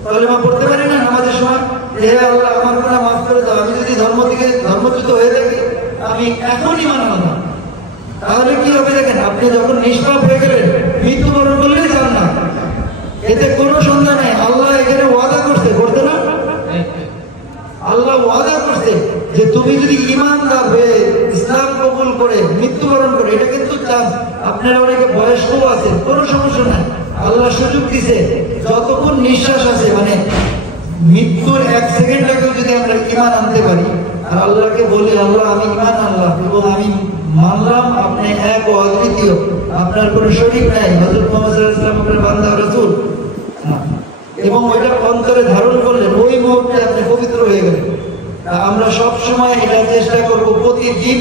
কালেমা পড়তে পারি না নামাজের সময়, হে আল্লাহ আমার গুনাহ মাফ করে দাও, আমি যদি ধর্মচ্যুত হয়ে থাকি আমি এখনই মানলাম না। তাহলে কি হবে দেখেন, আপনি যখন নিষ্পাপ হয়ে গেলেন মৃত্যুবরণ করলেই যান না, এতে কোনো সন্দেহ নেই। আল্লাহ এখানে ওয়াদা করছে, করতে না? আল্লাহ ওয়াদা করছে যে তুমি যদি ঈমানদার হয়ে ইসলাম কবুল করে মৃত্যুবরণ করে, এটা কিন্তু চান। আপনারা অনেকে বয়স্ক আছেন, কোনো সমস্যা নাই, আল্লাহ সুযোগ দিছে যতক্ষণ নিঃশ্বাস আছে, মানে মৃত্যুর 1 সেকেন্ড আগেও যদি আমরা ঈমান আনতে পারি আর আল্লাহকে বলি আল্লাহ আমি ঈমান আনলাম এবং আমি মানলাম আপনি এক ও অদ্বিতীয়, আপনার কোনো শরীক নাই, হযরত মুহাম্মদ সাল্লাল্লাহু আলাইহি ওয়াসাল্লাম আপনার বান্দা রাসূল, এবং ওইটা অন্তরে ধারণ করলেন, ওই মুহূর্তে আপনি পবিত্র হয়ে গেলেন। আমরা সব সময় এটা চেষ্টা করব প্রতিদিন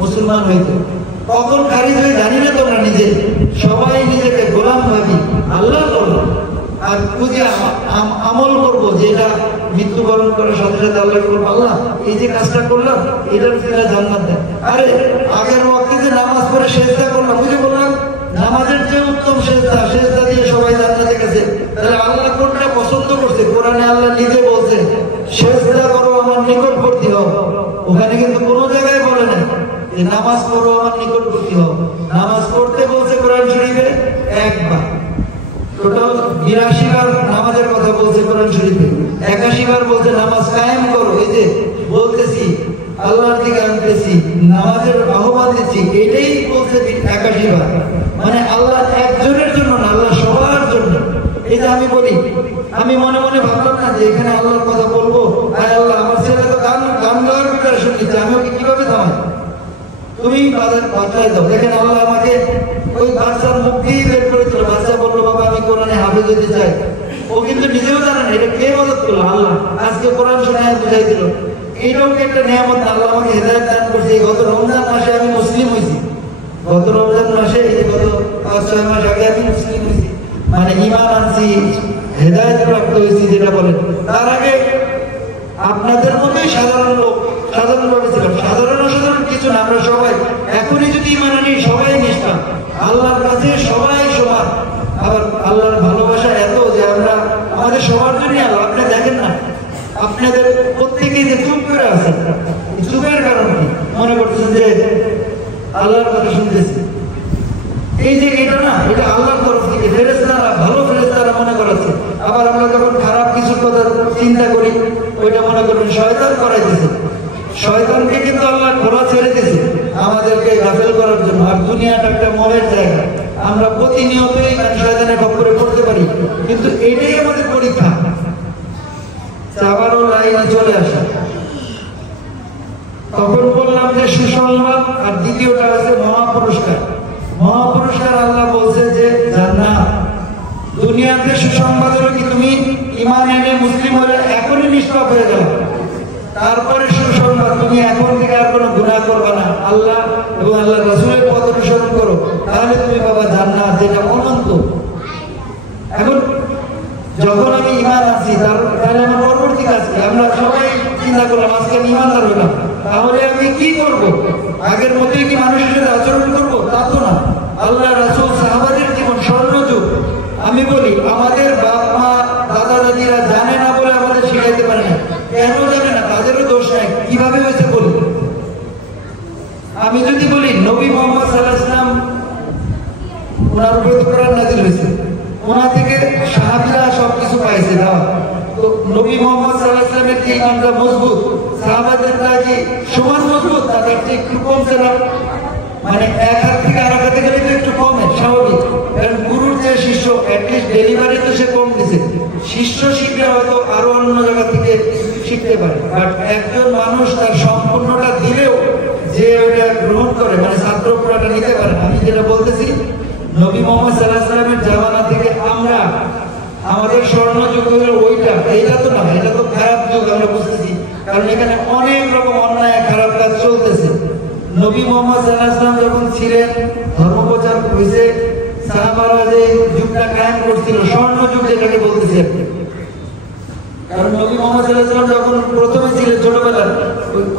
মুসলমান হইতে। কখন খারিজ হয়ে জানি না, তোমরা নিজে সবাই নিজেকে গোলাম ভাবি, আল্লাহ করবো আর খুঁজে আমল করবো, যেটা মৃত্যুবরণ করার সাথে সাথে আল্লাহ করবো আল্লাহ এই যে কাজটা করলাম এটার ফিরে জান্নাত দেন। আরে আগের ওয়াক্তে যে নামাজ পড়ে সেজদা করলাম, বুঝে বললাম নামাজের যে উত্তম সেজদা দিয়ে সবাই জান্নাতে গেছে। তাহলে আল্লাহ কোনটা পছন্দ করছে? কোরআনে আল্লাহ নিজে বলছে সেজদা করো আমার নিকটবর্তী হও। ওখানে কিন্তু কোনো জায়গায় বলে না যে নামাজ পড়ো আমার নিকটবর্তী হও। নামাজ পড়তে বলছে কোরআন শরীফে একবার, টোটাল 82 বার নামাজের কথা বলছে কোরআন শরীফে, 81 বার বলছে নামাজ কায়েম করো। এই যে বলতেছি আল্লাহর দিকে আনতেছি, নামাজের আহ্বান দিচ্ছি, এটাই বলছে 81 বার। মানে আল্লাহ একজনের জন্য না, আল্লাহ সবার জন্য। এই যে আমি বলি, আমি মনে মনে ভাবলাম না যে এখানে আল্লাহর কথা বলবো, আয় আল্লাহ আমার ছেলে তো গান গাওয়ার প্রিপারেশন নিচ্ছে, আমি ওকে কিভাবে থামাই? তুমি বাঁচাই দাও। দেখেন আল্লাহ আমাকে ওই বাচ্চার মুখ দিয়ে বের করেছিল। বাচ্চা বললো বাবা আমি কোরআনে হাফেজ হতে চাই। ও কিন্তু নিজেও জানে না এটা কে মদত করলো, আল্লাহ। আজকে কোরআন শোনায় বুঝাই দিল। এইটাও কি একটা নিয়ামত? আল্লাহ আমাকে হেদায়েত দান করছে। গত রমজান মাসে আমি মুসলিম হয়েছি। গত রমজান মাসে গত 5-6 মাস আগে আমি মুসলিম হয়েছি, মানে ঈমান আনছি, হেদায়েত প্রাপ্ত হয়েছি যেটা বলেন। তার আগে আপনাদের মতোই সাধারণ লোক, সাধারণভাবে ছিলাম। সাধারণ অসাধারণ কিছু না, আমরা সবাই এখনই যদি ঈমান আনি সবাই নিষ্ঠা, আল্লাহর কাছে সবাই সমান। আবার আল্লাহর ভালোবাসা এত যে আমরা আমাদের সবার জন্য আল্লাহ। আপনি দেখেন না, আপনাদের প্রত্যেকেই যে চুপ করে আছে, চুপের কারণ কি? মনে করতেছেন যে আল্লাহর কথা শুনতেছি। এই যে এটা না, এটা আল্লাহর তরফ থেকে ফেরেশতারা, ভালো ফেরেশতারা মনে করাচ্ছে। আবার আমরা যখন খারাপ কিছু কথা চিন্তা করি, ওইটা মনে করবেন শয়তান করাইতেছে। শয়তানকে কিন্তু আল্লাহ খোলা ছেড়ে দিয়েছে আমাদেরকে গাফেল করার জন্য। আর দুনিয়াটা একটা মনের জায়গা, আমরা প্রতিনিয়তই শয়তানের খপ্পরে পড়তে পারি। কিন্তু এটাই আমাদের পরীক্ষা, আবারও লাইনে চলে আসা। তখন বললাম যে সুসংবাদ, আর দ্বিতীয়টা হচ্ছে মহাপুরস্কার। মহাপুরস্কার আল্লাহ বলছে যে জান্নাত। দুনিয়াতে সুসংবাদ হলো কি, তুমি ঈমান এনে মুসলিম হলে এখনই নিষ্পাপ হয়ে যাও। তারপরে সুসংবাদ, তুমি এখন থেকে আর কোনো গুনাহ করবে না, আল্লাহ এবং আল্লাহ রাসূলের পথ অনুসরণ করো, তাহলে তুমি পাবা জান্নাত, যেটা অনন্ত। এখন যখন আমি ঈমান আছি, তাহলে আমার পরবর্তী কাজ কি? আমরা সবাই চিন্তা করলাম আজকে আমি ঈমানদার হলাম, তাহলে আমি কি করব? আগের মতোই কি মানুষের সাথে আচরণ করব? তা তো না। আল্লাহ রাসূল সাহাবাদের জীবন স্বর্ণযুগ। আমি বলি আমাদের বাপ মা দাদা দাদিরা জানে না বলে আমাদের শিখাইতে পারে না। কেন জানে না? তাদেরও দোষ নাই। কিভাবে হয়েছে বলি? আমি যদি বলি নবী মুহাম্মদ সাল্লাল্লাহু আলাইহি ওয়াসাল্লাম, ওনার উপরে তো কোরআন নাযিল হয়েছে, ওনা থেকে সাহাবীরা সবকিছু পাইছে দাও। তো নবী মুহাম্মদ সাল্লাল্লাহু আলাইহি ওয়াসাল্লামের যে ঈমানটা মজবুত, সাহাবাদেরটা কি সমান মজবুত? তাদের চেয়ে একটু কমছে না? মানে এক হাত থেকে আর এক হাতে গেলে তো একটু কমে, স্বাভাবিক। কারণ গুরুর যে শিষ্য, অ্যাটলিস্ট ডেলিভারি তো সে কম দিছে। শিষ্য শিখলে হয়তো আরো অন্য জায়গা থেকে শিখতে পারে, বাট একজন মানুষ তার সম্পূর্ণটা দিলেও যে ওইটা গ্রহণ করে, মানে ছাত্র পুরাটা নিতে পারে। আমি যেটা বলতেছি, নবী মুহাম্মদ সাল্লাল্লাহু আলাইহি ওয়াসাল্লামের জামানা থেকে আমরা, আমাদের স্বর্ণযুগ হলো ওইটা, এইটা তো না, এটা তো খারাপ যুগ আমরা বুঝতেছি। কারণ এখানে অনেক রকম অন্যায় খারাপ কাজ চলতেছে। নবী মুহাম্মদ সাল্লাল্লাহু আলাইহি ওয়াসাল্লাম যখন ছিলেন, ধর্মপ্রচার হয়েছে, সাহাবারা যে যুগটা কায়েম করছিল, স্বর্ণযুগ যেটাকে বলতেছি আপনি। কারণ নবী মুহাম্মদ সাল্লাল্লাহু আলাইহি ওয়াসাল্লাম যখন প্রথমে ছিলেন ছোটবেলা,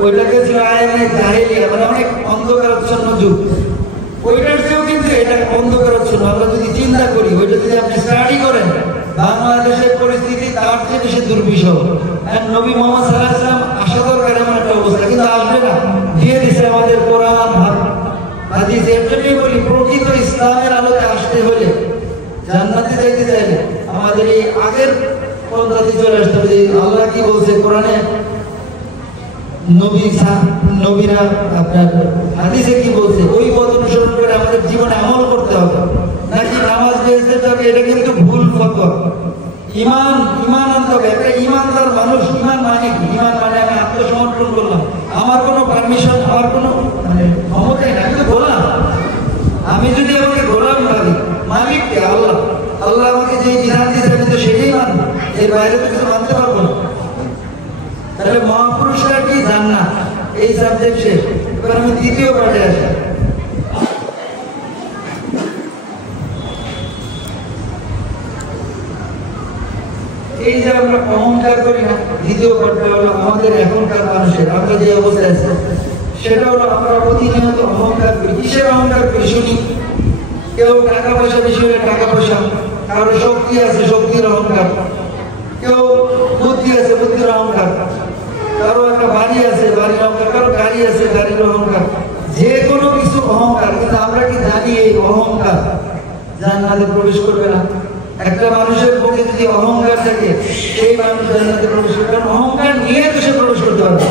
ওইটাকে ছিল আয়ামে জাহেলিয়া, মানে অনেক অন্ধকারাচ্ছন্ন যুগ। ওইটার চেয়েও কিন্তু এটা অন্ধকারাচ্ছন্ন। আমরা যদি চিন্তা করি, ওইটা যদি আপনি স্টাডি করেন, বাংলাদেশের পরিস্থিতি তার চেয়ে বেশি দুর্বিষহ। নবী মুহাম্মদ সাল্লাল্লাহু আলাইহি ওয়াসাল্লাম আসা দরকার এমন একটা অবস্থা, কিন্তু আসবে না। দিয়ে দিছে আমাদের কোরআন হাদিস। এর জন্যই বলি, প্রকৃত ইসলামের আলোতে আসতে হলে, জান্নাতে যেতে চাইলে আমাদের এই আগের পদ্ধতি চলে আসতে হবে। আল্লাহ কি বলছে কোরআনে, নবীরা আপনার হাদিসে কি বলছে, ওই পথ অনুসরণ করে আমাদের জীবনে আমল করতে হবে। নাকি নামাজ বেহেশতে যাবে, এটা কিন্তু ভুল ফতোয়া। ঈমান আনতে হবে। একটা ঈমানদার মানুষ, ঈমান মানে কি? ঈমান মানে আমি আত্মসমর্পণ করলাম, আমার কোনো পারমিশন, আমার কোনো মানে ক্ষমতাই না, কিন্তু গোলাম। আমি যদি আমাকে গোলাম ভাবি, মালিক কে? আল্লাহ। আল্লাহ আমাকে যে বিধান দিয়েছে আমি তো সেটাই মানব, এর বাইরে তো কিছু মানতে পারবো না। তাহলে মহাপুরুষরা কি জান্নাত, এই সাবজেক্ট শেষ। এবার আমি দ্বিতীয় পার্টে আসি। এই যে আমরা অহংকার করি না, দ্বিতীয় পার্টটা হলো আমাদের এখনকার মানুষের, আমরা যে অবস্থায় আছি সেটা হলো আমরা প্রতিনিয়ত অহংকার করি। কিসের অহংকার করি শুনি? কেউ টাকা পয়সা বেশি হলে টাকা পয়সা, কারো শক্তি আছে শক্তির অহংকার, কেউ বুদ্ধি আছে বুদ্ধির অহংকার, কারো একটা বাড়ি আছে বাড়ির অহংকার, কারো গাড়ি আছে গাড়ির অহংকার। যে কোনো কিছু অহংকার। কিন্তু আমরা কি জানি এই অহংকার জান্নাতে প্রবেশ করবে না? একটা মানুষের মধ্যে যদি অহংকার থাকে, সেই মানুষ জান্নাতে প্রবেশ করবে। কারণ অহংকার নিয়ে তো সে প্রবেশ করতে পারবে।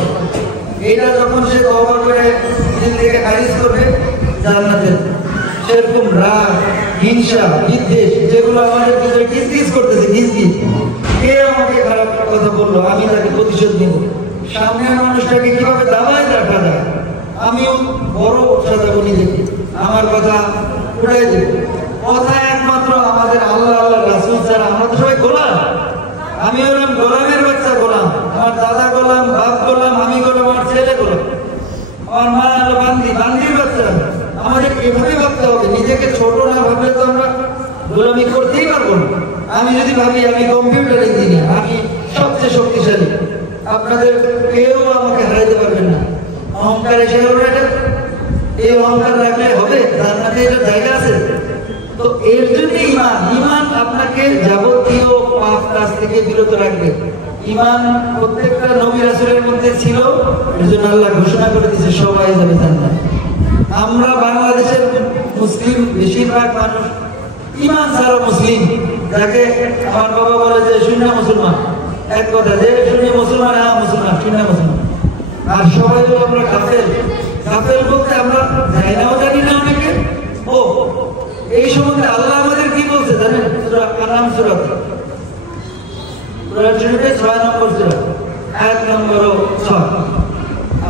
এটা যখন সে তওবা করে দিল থেকে খারিজ করবে, জান্নাতে সেরকম রাগ, হিংসা, বিদ্বেষ, যেগুলো আমাদের ভিতরে গিজগিজ করতেছে, গিজগিজ, কে আমাকে খারাপ কথা বললো, আমি তাকে প্রতিশোধ নিব। সামনের মানুষটাকে কিভাবে দাবায় রাখা যায়, আমিও বড় সাজা বলি দেখি, আমার কথা উড়াই দেব। কথা একমাত্র আমাদের আল্লাহ রাসূল ছাড়া। আমরা তো সবাই গোলাম। আমি হলাম গোলামের বাচ্চা, গোলাম। আমার দাদা গোলাম, বাপ গোলাম, আমি গোলাম, আমার ছেলে গোলাম, আমার মা হলো বান্দির বাচ্চা। আমাদের এভাবে ভাবতে হবে। নিজেকে ছোট না ভাবলে তো আমরা গোলামি করতেই পারবো না। আমি যদি ভাবি আমি কম্পিউটার ইঞ্জিনিয়ার, আমি সবচেয়ে শক্তিশালী, আপনাদের কেউ আমাকে হারাইতে পারবেন না। অহংকার এসে গেল, এটা এই অহংকার রাখলে হবে? জান্নাতে এর জায়গা আছে? তো এর জন্য ঈমান আপনাকে যাবতীয় পাপ কাজ থেকে বিরত রাখবে। ঈমান প্রত্যেকটা নবী রাসূলের মধ্যে ছিল, এর জন্য আল্লাহ ঘোষণা করে দিয়েছে সবাই যাবে জান্নাতে। আমরা বাংলাদেশের মুসলিম বেশিরভাগ মানুষ ঈমান ছাড়া মুসলিম, যাকে আমার বাবা বলে যে শূন্য মুসলমান, এক কথা যে শূন্য মুসলমান, হ্যাঁ মুসলমান, শূন্য মুসলমান। আর সবাই তো আমরা কাফের। কাফের বলতে আমরা যাই নাও জানি না অনেকে। ও এই সম্বন্ধে আল্লাহ আমাদের কি বলছে জানেন? সূরা আনাম সূরাতে, কোরআন শরীফে 6 নম্বর সূরা, আয়াত নম্বর 6।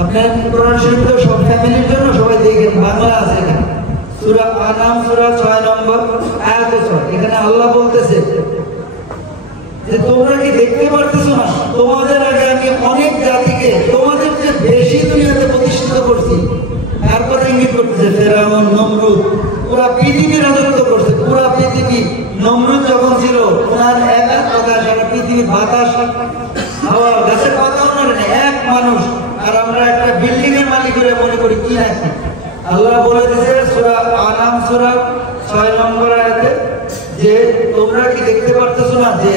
আপনার কোরআন শরীফ তো সব ফ্যামিলির জন্য, সবাই দেখেন, বাংলা আছে এখানে। সূরা আনাম সূরা 6 নম্বর আয়াত 6। এখানে আল্লাহ বলতেছে যে তোমরা কি দেখতে পারতেছো না তোমাদের আগে আমি অনেক জাতিকে তোমাদের চেয়ে বেশি দুনিয়াতে প্রতিষ্ঠিত করছি। তারপরে ইঙ্গিত করতেছে ফেরাউন, নমরুদ, পুরা পৃথিবী রাজত্ব করছে, পুরা পৃথিবী। নমরুদ যখন ছিল ওনার এক কথা সারা পৃথিবীর বাতাস, হাওয়া, গাছের পাতা ওনার এক মানুষ। আর আমরা একটা বিল্ডিং এর মালিক করে মনে করি কি নাকি। আল্লাহ বলে দিয়েছে সূরা আনাম সূরা 6 নম্বর আয়াতে যে তোমরা কি দেখতে পারতেছো না যে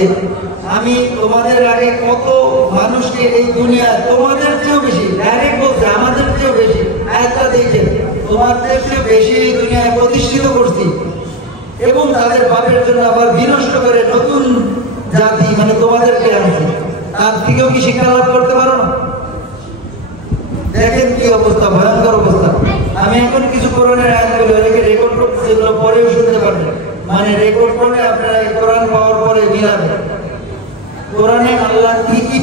আমি তোমাদের আগে কত মানুষকে এই দুনিয়ায় তোমাদের চেয়েও বেশি, ডাইরেক্ট বলছে আমাদের চেয়েও বেশি, আয়াতটা দেখে তোমাদের চেয়ে বেশি এই দুনিয়ায় প্রতিষ্ঠিত করছি, এবং তাদের পাপের জন্য আবার বিনষ্ট করে নতুন জাতি মানে তোমাদেরকে আনছি। তার থেকেও কি শিক্ষা লাভ করতে পারো না? দেখেন কি অবস্থা, ভয়ঙ্কর অবস্থা। আমি এখন কিছু কোরআনের আয়াতগুলো অনেকে রেকর্ড করতেছি, এগুলো পরেও শুনতে পারবেন, মানে রেকর্ড করে আপনারা এই কোরআন পাওয়ার পরে মিলাবেন। কোরআনে আল্লাহ কি কি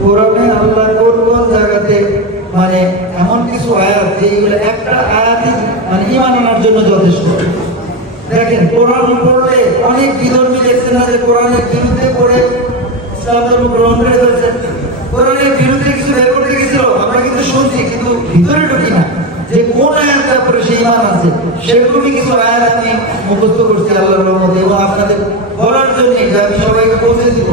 কোরআনে আল্লাহ কোন কোন জায়গাতে মানে এমন কিছু আয়াত যেগুলো একটা আয়াতই মানে ঈমান আনার জন্য যথেষ্ট। দেখেন কোরআন পড়লে অনেক বিধর্মী দেখছেন না যে কোরআনের বিরুদ্ধে পড়ে ইসলাম ধর্ম গ্রহণ করে ফেলছে। কোরআনের বিরুদ্ধে কিছু বের করতে গেছিল, আমরা কিন্তু শুনছি কিন্তু ভিতরে ঢুকি না যে কোন আয়াতটা পরে সেই ঈমান আছে। সেরকমই কিছু আয়াত আমি মুখস্থ করছি আল্লাহর রহমতে, এবং আপনাদের বলার জন্য আমি সবাইকে পৌঁছে দিব,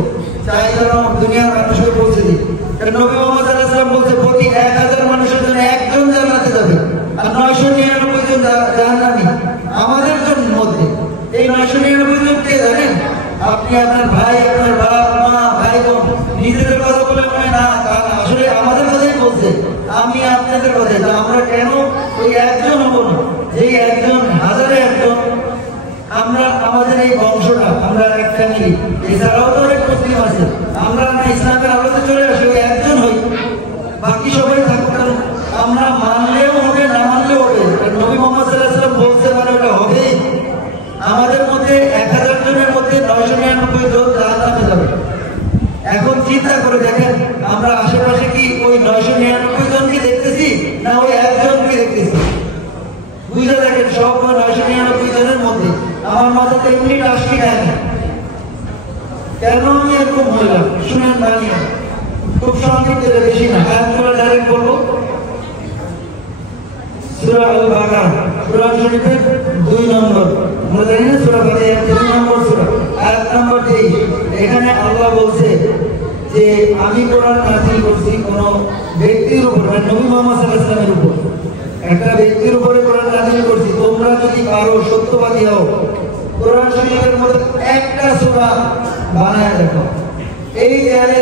চাই যেন দুনিয়ার মানুষকে পৌঁছে দিই। কারণ নবী মুহাম্মদ সাল্লাল্লাহু আলাইহি ওয়াসাল্লাম বলছে প্রতি 1000 মানুষের জন্য একজন জান্নাতে যাবে আর 999 জন জাহান্নামী। আমাদের জন্য মধ্যে এই 999 জন কে জানেন? আপনি, আপনার ভাই, আপনার বাপ মা, ভাই বোন। নিজেদের কথা বলে মনে না, আসলে আমাদের কথাই বলছে, আমি আপনাদের কথাই। তো আমরা কেন ওই একজন হবো না, যেই একজন হাজারে একজন? আমরা আমাদের এই বংশটা, আমরা এক ফ্যামিলি, এছাড়াও তো অনেক মুসলিম আছে। আমরা ইসলামের আলোতে চলে আসি, ওই একজন হই, বাকি সবাই থাকুক। আমরা মানলেও হবে, না মানলেও হবে। নবী মুহাম্মদ সাল্লাল্লাহু আলাইহি ওয়াসাল্লাম বলছে মানে ওটা হবেই। আমাদের মধ্যে 1000 জনের মধ্যে 999 জন জাহান্নামে যাবে। এখন চিন্তা করে দেখেন আমরা আশেপাশে কি ওই 999 জনকে দেখতেছি না ওই একজনকে দেখতেছি? বুঝে দেখেন সব 999 জনের মধ্যে আমার মাথাতে এমনি টাস্কি নেয় না। কেন আমি এরকম হইলাম শুনেন, বানিয়ে খুব সংক্ষিপ্ত, বেশি না, আয়াতগুলো ডাইরেক্ট বলবো। সূরা আল-বাকারা, কোরআন শরীফের 2 নম্বর, আমরা জানি না সূরা ফাতিহার 2 নম্বর সূরা, আয়াত নম্বর 23। এখানে আল্লাহ বলছে যে আমি কোরআন নাযিল করছি কোন ব্যক্তির উপর, মানে নবী মুহাম্মদ সাল্লাল্লাহু আলাইহি ওয়াসাল্লামের উপর, একটা ব্যক্তির উপরে কোরআন নাযিল করছি। তোমরা যদি পারো সত্যবাদী হও, কোরআন শরীফের মধ্যে একটা সূরা বানায় দেখো। এই দেয়ালে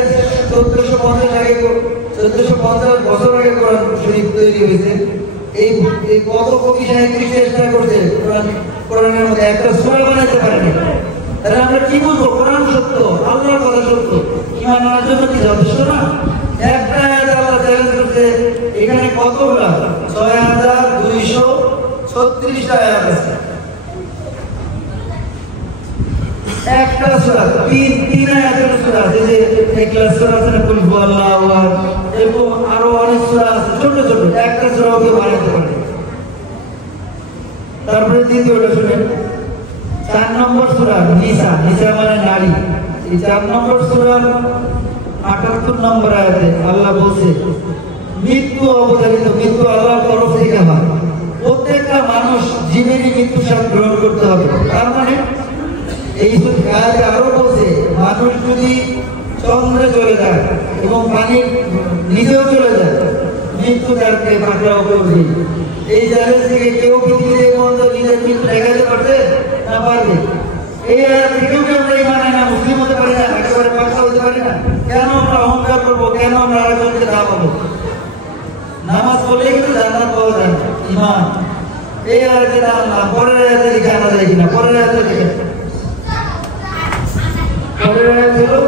1450 বছর আগে কোরআন শরীফ তৈরি হয়েছে। এই কত কবি সাহিত্যিক চেষ্টা করছে কোরআনের মধ্যে একটা সূরা বানাইতে পারেনি। তাহলে আমরা কি বুঝবো কোরআন সত্য, আল্লাহর কথা সত্য? ঈমান আনার জন্য কি যথেষ্ট না? একটা আয়াত আল্লাহ চ্যালেঞ্জ করছে, এখানে কতগুলা 6236টা আয়াত আছে। একটা সূরা তিন আয়াতের সূরা আছে, যে ইখলাস সূরা আছে না, কুল হুয়াল্লাহু আহাদ, এবং আরো অনেক সূরা আছে ছোট ছোট, একটা সূরা ওকে বানাতে পারে। তারপরে দ্বিতীয়টা শুনেন, 4 নম্বর সূরা নিসা, নিসা মানে নারী। এই 4 নম্বর সূরার 78 নম্বর আয়াতে আল্লাহ বলছে মৃত্যু অবধারিত, মৃত্যু আল্লাহর তরফ থেকে হয়, প্রত্যেকটা মানুষ জীবনেরই মৃত্যু স্বাদ গ্রহণ করতে হবে। তার মানে এই আয়াতে আরো বলছে মানুষ যদি চন্দ্রে চলে যায় এবং পানি নিজেও চলে যায়, মৃত্যু তারকে পাকড়াও করবে। এই জালের থেকে কেউ পৃথিবীতে পর্যন্ত নিজের মৃত্যু ঠেকাতে পারবে না? পারবে? এই আয়াত থেকেও কি আমরা ইমান আনা মুসলিম হতে পারি না? একেবারে পাক্কা হতে পারি না? কেন আমরা অহংকার করবো? কেন আমরা আরেকজনকে দাঁড়াবো? নামাজ পড়লেই কিন্তু জান্নাত পাওয়া যায় না, ইমান। এই আয়াতে আল্লাহ পরের আয়াতে লিখে আনা যায় কিনা? পরের আয়াতে লিখে, পরের আয়াত হলো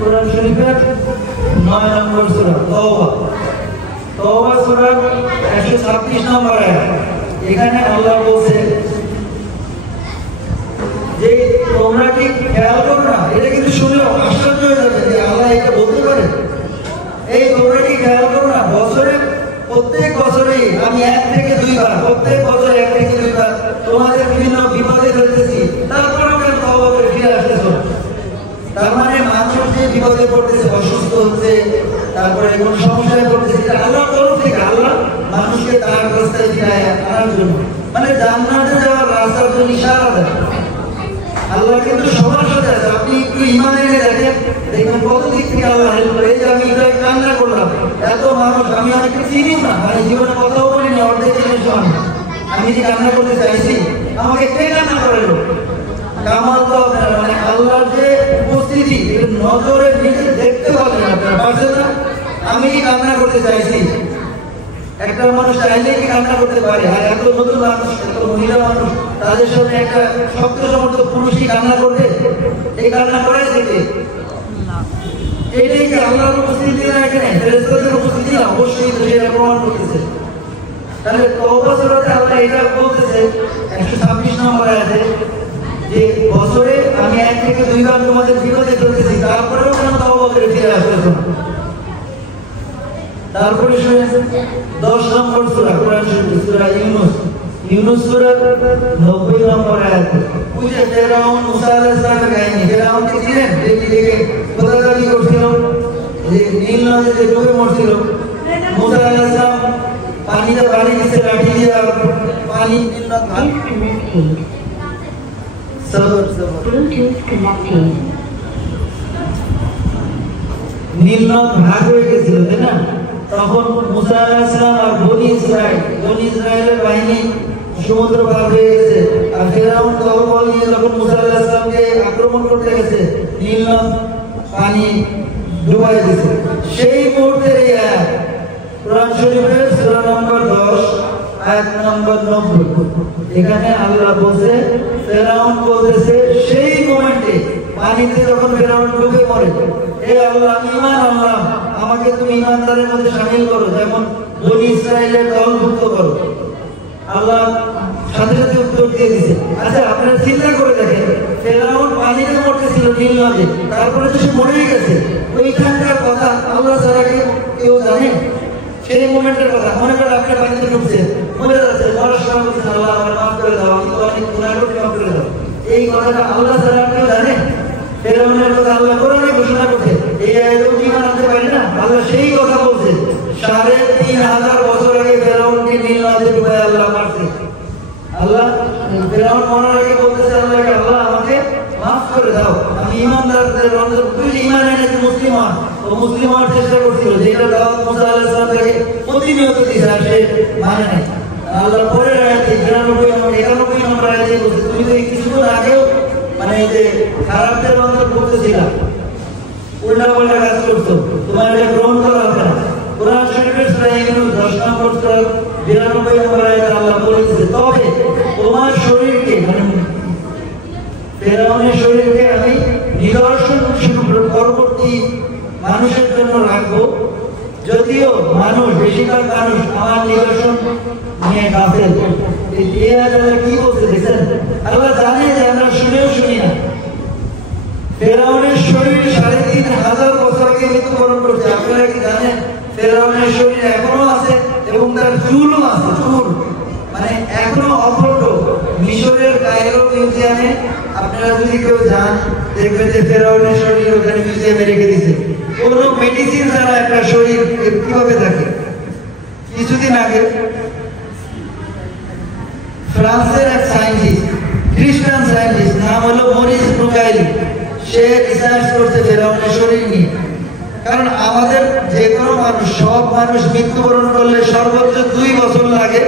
কোরআন শরীফের 9 নম্বর সূরা তওবা। তওবা সূরার 126 নম্বর আয়াত। এখানে আল্লাহ বলছে যে তোমরা কি খেয়াল করো না? এটা কিন্তু শুনলে আশ্চর্য হয়ে যাবে যে আল্লাহ এটা বলতে পারে। এই তোমরা কি খেয়াল করো না? প্রত্যেক বছরেই আমি 1 থেকে 2 বার, প্রত্যেক বছরে 1 থেকে 2 বার তোমাদের বিভিন্ন বিপদে ফেলতেছি, তারপরেও কেন তওবা করে ফিরে আসতেছো? তার মানে মানুষ যে বিপদে পড়তেছে, অসুস্থ হচ্ছে, তারপরে কোন সমস্যায় পড়তেছে, আল্লাহর তরফ থেকে আল্লাহ মানুষকে তার রাস্তায় ফিরায় আনার জন্য, মানে জান্নাতে যাওয়ার রাস্তার জন্য ইশারা দেয়। আল্লাহ কিন্তু সবার সাথে আছে। আপনি একটু ইমান এনে দেখেন, দেখবেন কত দিক থেকে আল্লাহ হেল্প করে। এই যে আমি এটা কান্না করলাম, এত মানুষ আমি অনেককে চিনি না, মানে জীবনে কথাও বলি না, অর্ধেক জিনিস আমি যে কান্না করতে চাইছি, আমাকে কে কান্না করালো? কামাল তো আপনার, মানে আল্লাহর যে উপস্থিতি নজরে নিজে দেখতে পাবেন আপনার, পারছেন না? আমি কি কান্না করতে চাইছি? একটা মানুষ চাইলে কি কান্না করতে পারে? আর এত নতুন মানুষ, এত মহিলা মানুষ, তাদের সামনে একটা শক্ত সমর্থ পুরুষই কান্না করবে? এই কান্না করাই থেকে এটাই কি আল্লাহর উপস্থিতি না? এখানে ফেরেশতাদের উপস্থিতি না? অবশ্যই তো সেটা প্রমাণ করতেছে। তাহলে তওবা সূরাতে আল্লাহ এটা বলতেছে 126 নম্বর আয়াতে যে বছরে আমি 1 থেকে 2 বার তোমাদের বিপদে ফেলতেছি, তারপরেও কেন তওবা করে ফিরে আসতেছো? তারপরে শুনে 10 নম্বর সূরা কোরআন শরীফ, সূরা ইউনূস সূরার 90 নম্বর আয়াত। বুঝে ফেরাউন মুসা আলাইহিস সালামের কাহিনী। ফেরাউনকে চিনেন? দেখে খোদাদারি করছিল, যে নীল নদীতে ডুবে মরছিল। মুসা আলাইহিস সালাম পানিতে বাড়ি দিতে লাঠি দিয়ে, আর পানি নীল নদ ভাগ নীল নদ ভাগ হয়ে গেছিল, তাই না? তখন মুসা আলাইহিস সালাম আর বনি ইসরায়েলের বাহিনী সমুদ্র পার হয়ে গেছে, আর ফেরাউন দলবল নিয়ে যখন মুসা আলাইহিস সালামকে আক্রমণ করতে গেছে, নীল নদ পানি ডুবাই দিয়েছে। সেই মুহূর্তের এই আয়াত কোরআন শরীফের সূরা নম্বর 10 আয়াত নম্বর 90। এখানে আল্লাহ বলছে, ফেরাউন বলতেছে সেই মোমেন্টে, পানিতে যখন ফেরাউন ডুবে পড়ে, হে আল্লাহ, ঈমান আনলাম, আমাকে তুমি ঈমানদারের মধ্যে শামিল করো, যেমন বনি ইসরাইলের দলভুক্ত করো। আল্লাহ সাথে সাথে উত্তর দিয়ে দিয়েছে। আচ্ছা, আপনারা চিন্তা করে দেখেন, ফেরাউন পানিতে মরতেছিল নীল নদে, তারপরে তো সে মরেই গেছে। ওইখানকার কথা আল্লাহ ছাড়া কেউ জানে? সেই মোমেন্টের কথা মনে করে আপনি পানিতে ঢুকছে, মরে যাচ্ছে, মরার সময় বলছেন আল্লাহ আমার মাফ করে দাও, আমি তো অনেক গুনাহ করতে, মাফ করে দাও। এই কথাটা আল্লাহ ছাড়া কেউ জানে? ফেরাউনের কথা আল্লাহ কোরআনে ঘোষণা করছে। এই আয়াতেও কি মানতে পারি না? আল্লাহ সেই কথা বলছে, 3500 বছর আগে ফেরাউনকে নীল নদে ডুবায় আল্লাহ মারছে। আল্লাহ ফেরাউন মরার আগে বলতেছে আল্লাহকে, আল্লাহ আমাকে মাফ করে দাও, আমি ঈমানদারদের অন্তর্ভুক্ত। তুই ঈমান এনেছিস, মুসলিম হন। ও মুসলিম হওয়ার চেষ্টা করছিল, যেটা দাওয়াত মুসা আলাইহিস সালাম তাকে প্রতিনিয়ত দিয়েছে, আর সে মানে নাই। আল্লাহ পরের আয়াতে 91 নম্বর আয়াতে বলছে, তুমি তো কিছুক্ষণ আগেও মানে এই যে খারাপদের অন্তর্ভুক্ত ছিলা, উল্টাপাল্টা কাজ করছো, তোমার এটা গ্রহণ করা হবে না। কোরআন শরীফের সূরা ইউনূস 10 নম্বর সূরা 92 নম্বর আয়াতে আল্লাহ বলেছে, তবে তোমার শরীরকে, মানে ফেরাউনের শরীরকে আমি নিদর্শন পরবর্তী মানুষের জন্য রাখবো, যদিও মানুষ, বেশিরভাগ মানুষ আমার নিদর্শন নিয়ে গাফেল। এই আয়াতে কি বলছে দেখেন? আল্লাহ জানে যে আমরা শুনেও শুনি না। ফেরাউনের শরীর 3500 বছর আগে মৃত্যুবরণ করেছে। আপনারা কি জানেন ফেরাউনের শরীর এখনো আছে এবং তার চুলও আছে, চুল মানে এখনো অখণ্ড। মিশরের কায়রো মিউজিয়ামে আপনারা যদি কেউ যান, দেখবেন যে ফেরাউনের শরীর ওখানে মিউজিয়ামে রেখে দিয়েছে। কোনো মেডিসিন ছাড়া একটা শরীর কিভাবে থাকে? কিছুদিন আগে ফ্রান্সের এক সায়েন্টিস্ট, খ্রিস্টান সায়েন্টিস্ট, নাম হলো মরিস ব্রুকাইলি, সে সে রিসার্চ করছে ফেরাউনের শরীর নিয়ে। কারণ আমাদের যে কোনো মানুষ, সব মানুষ মৃত্যুবরণ করলে সর্বোচ্চ 2 বছর লাগে।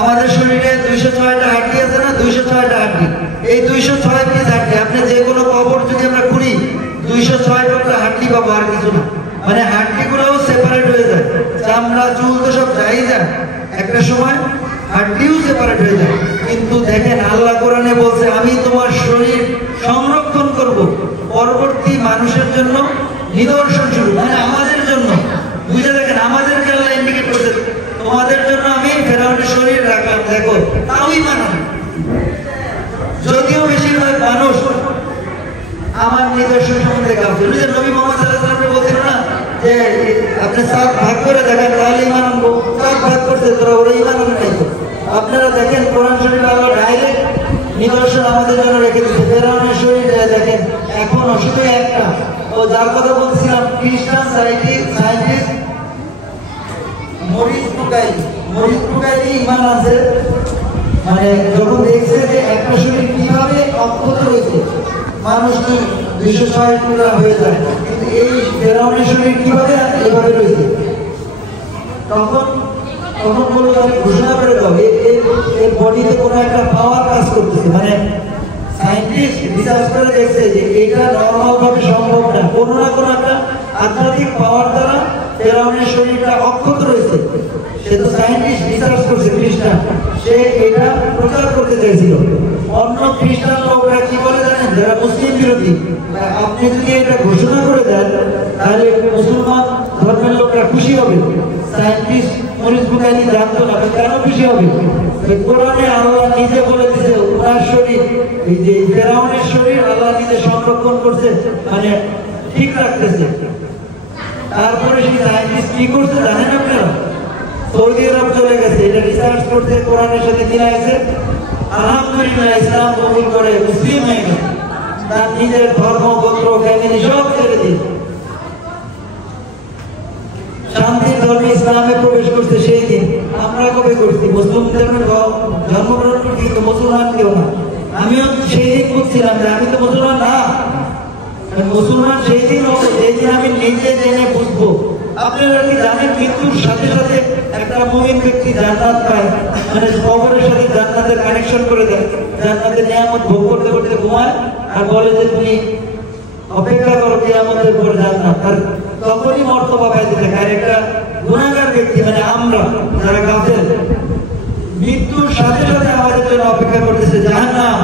আমাদের শরীরে 206টা হাড্ডি আছে না, 206টা হাড্ডি। এই 206 পিস হাড্ডি আপনি যে কোনো কবর যদি আমরা খুঁড়ি 206 টুকরা হাড্ডি পাবো, আর কিছু না। মানে হাড্ডিগুলোও সেপারেট হয়ে যায়, চামড়া চুল তো সব যাই যায়, একটা সময় হাড্ডিও সেপারেট হয়ে যায়। কিন্তু দেখেন আল্লাহ কোরআনে বলছে আমি তোমার শরীর সংরক্ষণ করব পরবর্তী মানুষের জন্য নিদর্শন স্বরূপ, মানে আমাদের জন্য। বুঝে দেখেন আমাদেরকে আল্লাহ ইন্ডিকেট করছে তোমাদের জন্য আমি ফেরাউনের শরীর রাখলাম, দেখো তাওই মানান। যদিও বেশিরভাগ মানুষ আমার নিদর্শন সম্বন্ধে গাফিল। নবী মুহাম্মদ সাল্লাল্লাহু আলাইহি ওয়াসাল্লাম বলছিল না যে আপনি 7 ভাগ করে দেখেন তাহলে ঈমান আনবো। 7 ভাগ করতে তোরা ওরা ঈমান আনে নাই। আপনারা দেখেন কোরআন শরীফে আল্লাহ ডাইরেক্ট নিদর্শন আমাদের জন্য রেখে দিয়েছে। ফেরাউনের শরীর দেখেন এখন শুধু একটা। ও যার কথা বলছিলাম খ্রিস্টান সায়েন্টিস্ট মরিস বুকাইলি ঈমান আছে। মানে যখন দেখছে যে একটা শরীর কিভাবে অক্ষত রয়েছে, মানুষ 206 টুকরা হয়ে যায়, কিন্তু এই ফেরাউনের শরীর কিভাবে এভাবে রয়েছে, তখন বললো আমি ঘোষণা করে দাও এর বডিতে কোনো একটা পাওয়ার কাজ করতেছে। মানে সায়েন্টিস্ট রিসার্চ করে দেখছে যে এটা নর্মাল ভাবে সম্ভব না, কোনো না কোনো একটা আধ্যাত্মিক পাওয়ার দ্বারা ফেরাউনের শরীরটা অক্ষত রয়েছে। সে তো সায়েন্টিস্ট রিসার্চ করছে, খ্রিস্টান, সে এটা প্রচার করতে চাইছিল। অন্য খ্রিস্টান লোকরা কি বলে জানেন, যারা মুসলিম বিরোধী, আপনি যদি এটা ঘোষণা করে দেন তাহলে মুসলমান ধর্মের লোকরা খুশি হবে। সায়েন্টিস্ট মরিস বুকাইলি জানতো না, কেন খুশি হবে? কোরআনে আল্লাহ নিজে বলে দিয়েছে ওনার শরীর, এই যে ফেরাউনের শরীর আল্লাহ নিজে সংরক্ষণ করছে, মানে ঠিক রাখতেছে। তারপরে সেই সায়েন্টিস্ট কি করছে জানেন আপনারা? সৌদি আরব চলে গেছে এটা রিসার্চ করতে, কোরআনের সাথে মিলাইছে। আলহামদুলিল্লাহ ইসলাম কবুল করে মুসলিম হয়ে গেছে, তার নিজের ধর্ম গোত্র ফ্যামিলি সব ছেড়ে দিয়ে শান্তির ধর্মে ইসলামে প্রবেশ করছে। সেই দিন আমরা কবে করছি? মুসলিম ধর্মের জন্মগ্রহণ করছি, কিন্তু মুসলমান কেউ না। আমিও সেই দিন বুঝছিলাম যে আমি তো মুসলমান না। মুসলমান সেই দিন হবে যেই দিন আমি নিজে জেনে বুঝবো। আপনারা কি জানেন মৃত্যুর সাথে সাথে একটা মুমিন ব্যক্তি জান্নাত পায়, মানে কবরের সাথে জান্নাতের কানেকশন করে দেয়। জান্নাতের নিয়ামত ভোগ করতে করতে ঘুমায় আর বলে যে তুমি অপেক্ষা করো কিয়ামতের পর জান্নাত। আর তখনই মর্তবা পাইতে থাকে। আর একটা গুনাহগার ব্যক্তি, মানে আমরা যারা কাফের, মৃত্যুর সাথে সাথে আমাদের জন্য অপেক্ষা করতেছে জাহান্নাম।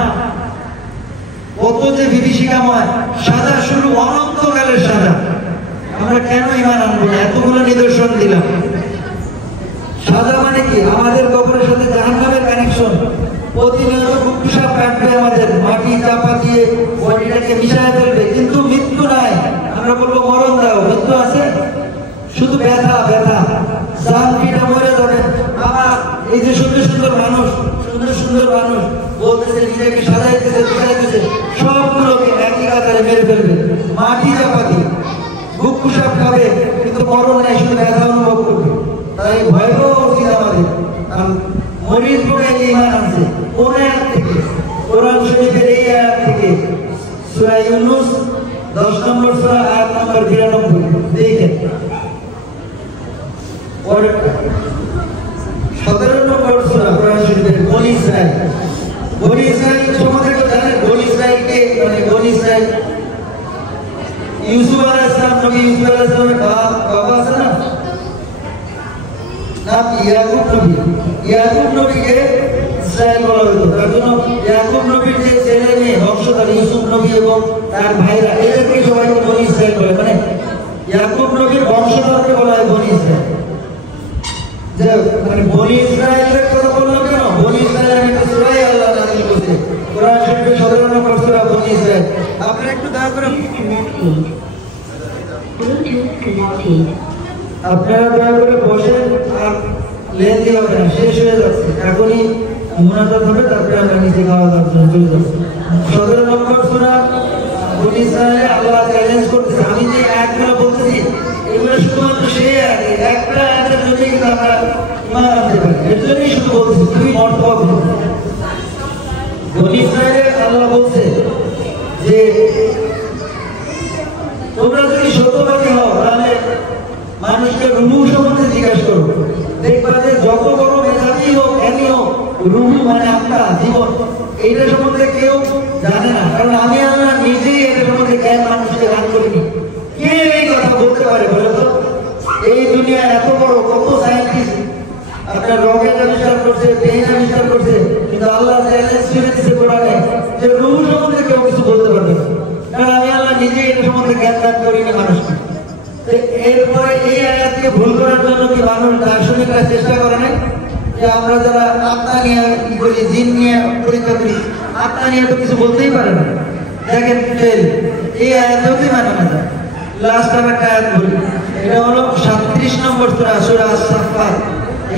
কত যে বিভীষিকাময় সাজা, শুরু অনন্তকালের সাজা। আমরা কেন ঈমান আনবো না? এতগুলো নিদর্শন দিলাম। সাজা মানে কি? আমাদের কবরের সাথে জাহান্নামের কানেকশন। প্রতিনিয়ত কুকুরসাপ কাটবে, আমাদের মাটি চাপা দিয়ে বডিটাকে মিশায় ফেলবে, কিন্তু মৃত্যু নাই। আমরা বলবো মরণ দাও, মৃত্যু আছে, শুধু ব্যথা ব্যথা, জান পিঠা মরে যাবে। আবার এই যে সুন্দর সুন্দর মানুষ বলতেছে নিজেকে সাজাইতেছে, সবগুলোকে একই কাতারে মেরে ফেলবে, মাটি চাপা দিয়ে কুকুরসাপ খাবে, কিন্তু মরণ নাই, শুধু ব্যথা অনুভব করবে। তাই ভয়াবহ উচিত আমাদের। মরিস বুকাইলি ঈমান আনছে কোন আয়াত থেকে? কোরআন শরীফের এই আয়াত থেকে, সূরা ইউনূস 10 নম্বর সূরা আয়াত নম্বর 92। দেখেন 17 নম্বর সূরা কোরআন শরীফের বনী ইসরাইল। বনী ইসরাইল সম্বন্ধে জানেন? বনী ইসরাইলকে, মানে বনী ইসরাইল ইউসুফ আলাইহিস সালাম, নবী ইউসুফ আলাইহিস সালামের বাবা আছে না, নাম ইয়াকুব নবীকে ইসরাইল বলা হতো। তার জন্য ইয়াকুব নবীর যে ছেলে মেয়ে বংশধর ইউসুফ নবী এবং তার ভাইরা, এদেরকে সবাই বনী ইসরাইল বলে। মানে ইয়াকুব নবীর বংশধরকে বলা হয় বনী ইসরাইল। মানে বনী ইসরাইলের কথা বললাম কেন? বনী ইসরাইলের একটা সূরাই আল্লাহ নাযিল করেছে, কোরআন শরীফের 17 নম্বর সূরা বনী ইসরাইল। আপনারা একটু দয়া করে বসেন, আর লেন দিয়ে হবে না, শেষ হয়ে যাচ্ছে। এখনই মুনাজাত হবে, তারপরে আমরা নিচে খাওয়া দাওয়ার জন্য চলে যাচ্ছি। 17 নম্বর সূরা বনী ইসরাইলে আল্লাহ চ্যালেঞ্জ করতেছে। আমি যে আয়াতগুলো বলতেছি এগুলো শুধুমাত্র সেই আয়াত, একটা আয়াতের জন্যই কিন্তু আমরা ঈমান আনতে পারি। এর জন্যই শুধু বলতেছি তুমি মর্তবা করো। বনী ইসরাইলে আল্লাহ বলছে যে এইটা সম্বন্ধে কেউ জানে না, কারণ আমি আল্লাহ নিজেই এর সম্বন্ধে জ্ঞান মানুষকে দান করিনি। কে এই কথা বলতে পারে বলো তো? এই দুনিয়া এত বড়, কত সায়েন্টিস্ট আপনার রকেট আবিষ্কার করছে, পেন আবিষ্কার করছে, কিন্তু আল্লাহ চ্যালেঞ্জ করে দিচ্ছে কোরআনে যে রূহ সম্বন্ধে কেউ কিছু বলতে পারবে না, কারণ আমি আল্লাহ নিজেই এর সম্বন্ধে জ্ঞান দান করিনি মানুষকে। এরপরে এই আয়াতকে ভুল করার জন্য কি মানুষ দার্শনিকরা চেষ্টা করে না যে আমরা যারা আত্মা নিয়ে কি করি, জিন নিয়ে পরীক্ষা করি, আত্মা নিয়ে তো কিছু বলতেই পারে না। দেখেন ফেল, এই আয়াত যদি মানে না যায়। লাস্ট আমি একটা আয়াত বলি, এটা হলো 37 নম্বর সূরা, সূরা আস-সাফফাত।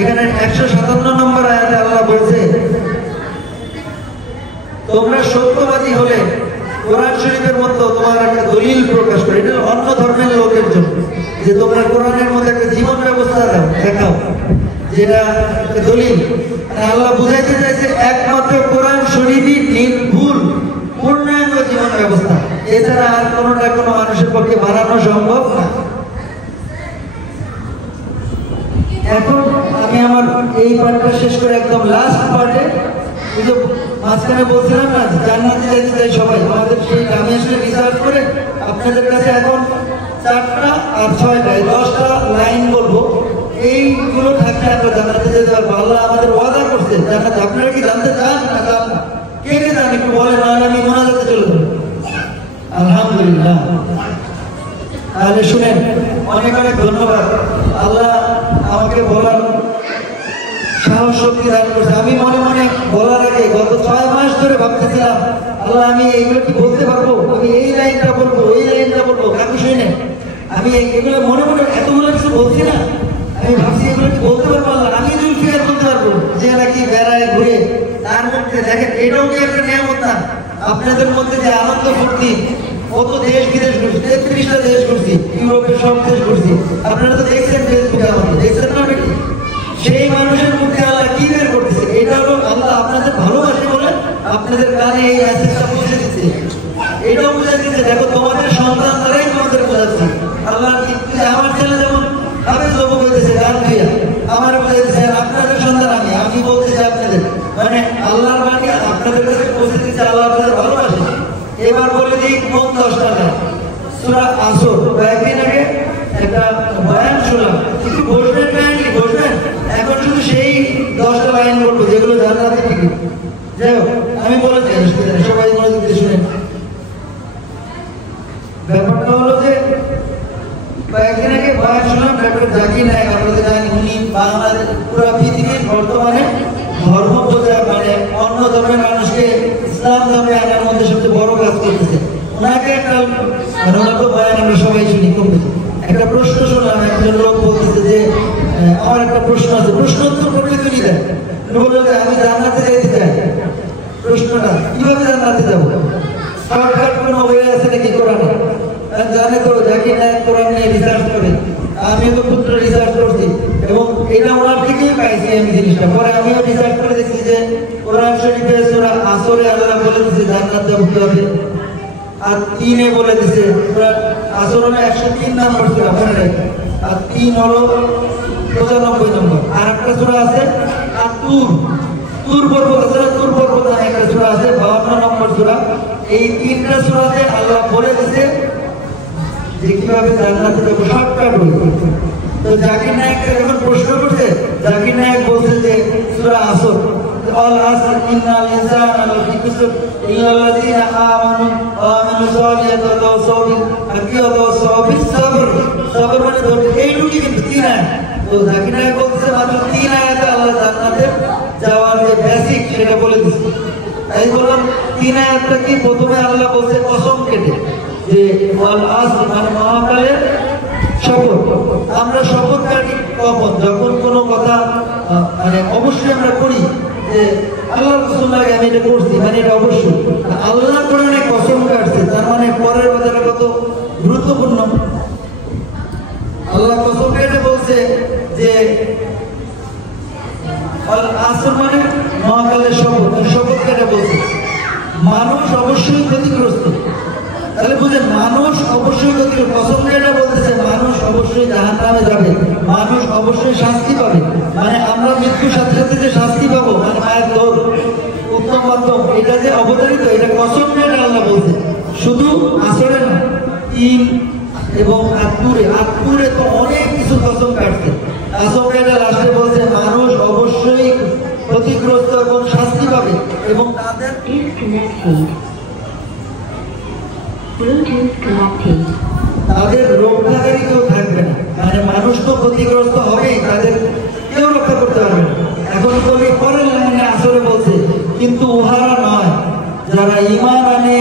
এখানে 157 নম্বর আয়াতে আল্লাহ বলছে, তোমরা সত্যবাদী হলে কোরআন শরীফের মধ্যে তোমার একটা দলিল প্রকাশ করে, এটা অন্য ধর্মের লোকের জন্য, যে তোমরা কোরআনের মধ্যে একটা জীবন ব্যবস্থা দেখাও, যেটা দলিল। আল্লাহ বুঝাইতে চাইছে একমাত্র কোরআন শরীফই নির্ভুল পূর্ণাঙ্গ জীবন ব্যবস্থা, এছাড়া আর কোনোটা কোনো মানুষের পক্ষে বানানো সম্ভব না। এখন আমি আমার এই পার্টটা শেষ করে একদম লাস্ট পার্টে, ওই যে মাঝখানে বলছিলাম না জান্নাতে যেতে চাই সবাই, আমাদের সেই আমি আসলে রিসার্চ করে আপনাদের কাছে এখন 4টা আর 6টা 10টা লাইন বলবো, এইগুলো থাকলে আমরা জান্নাতে যেতে পারবো। আল্লাহ আমাদের ওয়াদা করছে জান্নাতে। আপনারা কি জানতে চান না চান না? কে কে জান একটু বলেন, নাহলে আমি মোনাজাতে চলে যাবো। আলহামদুলিল্লাহ। তাহলে শুনেন, অনেক অনেক ধন্যবাদ। আল্লাহ আমাকে বলার সাহস শক্তি দান করছে। আমি মনে মনে বলার আগে গত 6 মাস ধরে ভাবতেছিলাম, আল্লাহ আমি এইগুলো কি বলতে পারবো, আমি এই লাইনটা বলবো, এই লাইনটা বলবো, কাকু শুনে আমি এগুলো মনে মনে এতগুলো কিছু বলছি না, আমি ভাবছি এগুলো কি বলতে পারবো আল্লাহ, আমি জুলফিকার বলতে পারবো যে নাকি বেড়ায় ঘুরে। তার মধ্যে দেখেন এটাও কি একটা নিয়ামত না? আপনাদের মধ্যে যে আনন্দ ফুর্তি, কত দেশ বিদেশ ঘুরছি, 33টা দেশ ঘুরছি, ইউরোপের সব দেশ ঘুরছি, আপনারা তো দেখছেন ফেসবুকে, আমাকে দেখছেন না নাকি? সেই মানুষের মধ্যে আল্লাহ কি বের করতেছে, এটা হলো আল্লাহ আপনাদের ভালোবাসে বলে আপনাদের কানে এই মেসেজটা পৌঁছে দিচ্ছে। এটাও বুঝা দিচ্ছে, দেখো তোমাদের সন্তান দ্বারাই তোমাদের বোঝাচ্ছে। আল্লাহ আমার ছেলে যেমন হাফেজ লোক বলতেছে গান দিয়া, আমার বলতেছে আপনাদের সন্তান আমি, আমি বলতেছি আপনাদের, মানে আল্লাহর বাণী আপনাদের কাছে পৌঁছে দিচ্ছে, আল্লাহ আপনাদের ভালোবাসে। এবার বলে দিই কোন 10টা লাইন। সূরা আসর, কয়েকদিন আগে একটা বয়ান শুনলাম, কিছু বসবেন কাহিনী বসবেন, এখন শুধু সেই 10টা লাইন বলবো যেগুলো জান্নাতের টিকিট। যাই হোক, আমি বলেছি সবাই মনোযোগ দিয়ে শুনেন। ব্যাপারটা হলো যে কয়েকদিন আগে বয়ান শুনলাম ডক্টর জাকির নায়েক, আপনাদের জানেন উনি বাংলাদেশ পুরো পৃথিবীর বর্তমানে ধর্ম প্রচার, মানে অন্য ধর্মের মানুষকে ইসলাম ধর্মে আনার মধ্যে সবচেয়ে বড় কাজ করতেছে। ওনাকে একটা মানে ওনার তো বয়ান আমরা সবাই শুনি, কম বেশি। একটা প্রশ্ন শুনলাম, একজন লোক বলতেছে যে আমার একটা প্রশ্ন আছে, প্রশ্ন উত্তর করলে তুমি দেন, বললো যে আমি জান্নাতে যেতে চাই। প্রশ্নটা কিভাবে জান্নাতে যাবো, শর্টকাট কোনো ওয়ে আছে নাকি কোরআনে? জানে তো জাকির নায়েক কোরআন নিয়ে রিসার্চ করে, আমিও তো পুত্র রিসার্চ করছি এবং এটা ওনার থেকেই পাইছি আমি জিনিসটা। পরে আমিও রিসার্চ করে দেখছি যে কোরআন শরীফে সূরা আসরে আল্লাহ বলে দিচ্ছে জান্নাত যাবো কিভাবে, আর 3-এ বলে দিচ্ছে আসর হলো 103 নম্বর সূরা, মনে রাখবেন, আর 3 হলো 95 নম্বর। আর একটা সূরা আছে আর তুর পর্বত আছে, তুর পর্বত একটা সূরা আছে 52 নম্বর সূরা। এই 3টা সূরাতে আল্লাহ বলে দিচ্ছে যে কিভাবে জান্নাতে যাবো, শর্টকাট ওয়ে। তো জাকির নায়েককে যখন প্রশ্ন করছে, জাকির নায়েক বলছে যে সূরা আসর, আল আসর ইন্নাল ইনসানা লাফি খুসর ইল্লাল্লাযীনা আমানু ওয়া আমিলুস সালিহাতি ওয়া তাওয়াসাউ বিল হাক্কি ওয়া তাওয়াসাউ বিস সাবর। সাবর মানে ধৈর্য, এইটুকুই কিন্তু 3 আয়াত। তো জাকির নায়েক বলছে মাত্র 3 আয়াতে আল্লাহ জান্নাতে যাওয়ার যে বেসিক সেটা বলে দিচ্ছে। তাই বললাম 3 আয়াতটা কি? প্রথমে আল্লাহ বলছে কসম কেটে যে ওয়াল আসর মানে মহাকালের শপথ। আমরা শপথ কাটি কখন? যখন কোনো কথা মানে অবশ্যই আমরা করি যে আল্লাহ রাসূলুল্লাহ আমি এটা করছি, মানে এটা অবশ্যই আল্লাহ কোরআনে কসম কাটছে, তার মানে পরের কথাটা কত গুরুত্বপূর্ণ। আল্লাহ কসম কেটে বলছে যে আল আসর মানে মহাকালের শপথ, শপথ কেটে বলছে মানুষ অবশ্যই ক্ষতিগ্রস্ত। তাহলে বুঝেন, মানুষ অবশ্যই ক্ষতিগ্রস্ত। কসম কেটে বলতেছে মানুষ অবশ্যই জাহান্নামে যাবে, মানুষ অবশ্যই শাস্তি পাবে। মানে আমরা মৃত্যুর সাথে সাথে যে শাস্তি পাবো, মানে মায়ের দৌড় উত্তম মাধ্যম এটা যে অবতারিত, এটা কসম নিয়ে আল্লাহ বলছে, শুধু আসরে না, তিন এবং আটপুরে তো অনেক কিছু কসম কাটছে। কসম কেটে লাস্টে বলছে মানুষ অবশ্যই ক্ষতিগ্রস্ত এবং শাস্তি পাবে এবং তাদের রক্ষাকারী কেউ থাকবে না। মানে মানুষ তো ক্ষতিগ্রস্ত হবেই, তাদের কেউ রক্ষা করতে পারবে না। এখন কবি পরের লাইনে আসরে বলছে কিন্তু উহারা নয় যারা ঈমান আনে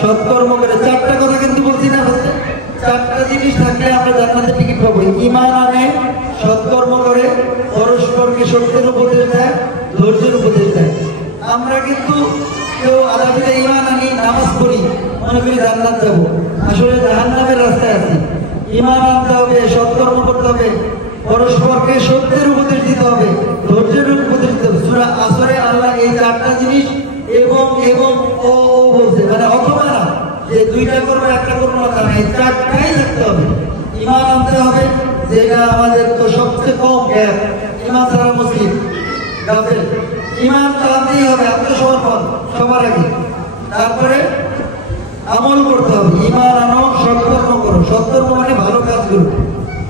সৎকর্ম করে। চারটা কথা কিন্তু বলছি না, চারটা জিনিস থাকলে আমরা জান্নাতের টিকিট পাবো। ঈমান আনে, সৎকর্ম করে, পরস্পরকে সত্যের উপদেশ দেয়, ধৈর্যের উপদেশ দেয়। আমরা কিন্তু কেউ আদাবিতে ঈমান আনি, নামাজ পড়ি, মনে করি জান্নাত যাবো, আসলে জাহান্নামের রাস্তায় আছি। ঈমান আনতে হবে, সৎকর্ম করতে হবে, পরস্পরকে সত্যের উপদেশ দিতে হবে, ধৈর্যের উপদেশ দিতে হবে। সূরা আসরে আল্লাহ এই চারটা জিনিস এবং এবং ও বলছে, মানে অথবা না যে দুইটা করবো একটা করবো না, কারণ এই চারটাই থাকতে হবে। ঈমান আনতে হবে, যেটা আমাদের তো সবচেয়ে কম গ্যাপ, ঈমান ছাড়া মুসলিম কাফের। ঈমান তো আনতেই হবে, আত্মসমর্পণ সবার আগে। তারপরে আমল করতে হবে, ঈমান আনো, সৎকর্ম করো, সৎকর্ম মানে ভালো কাজ করো।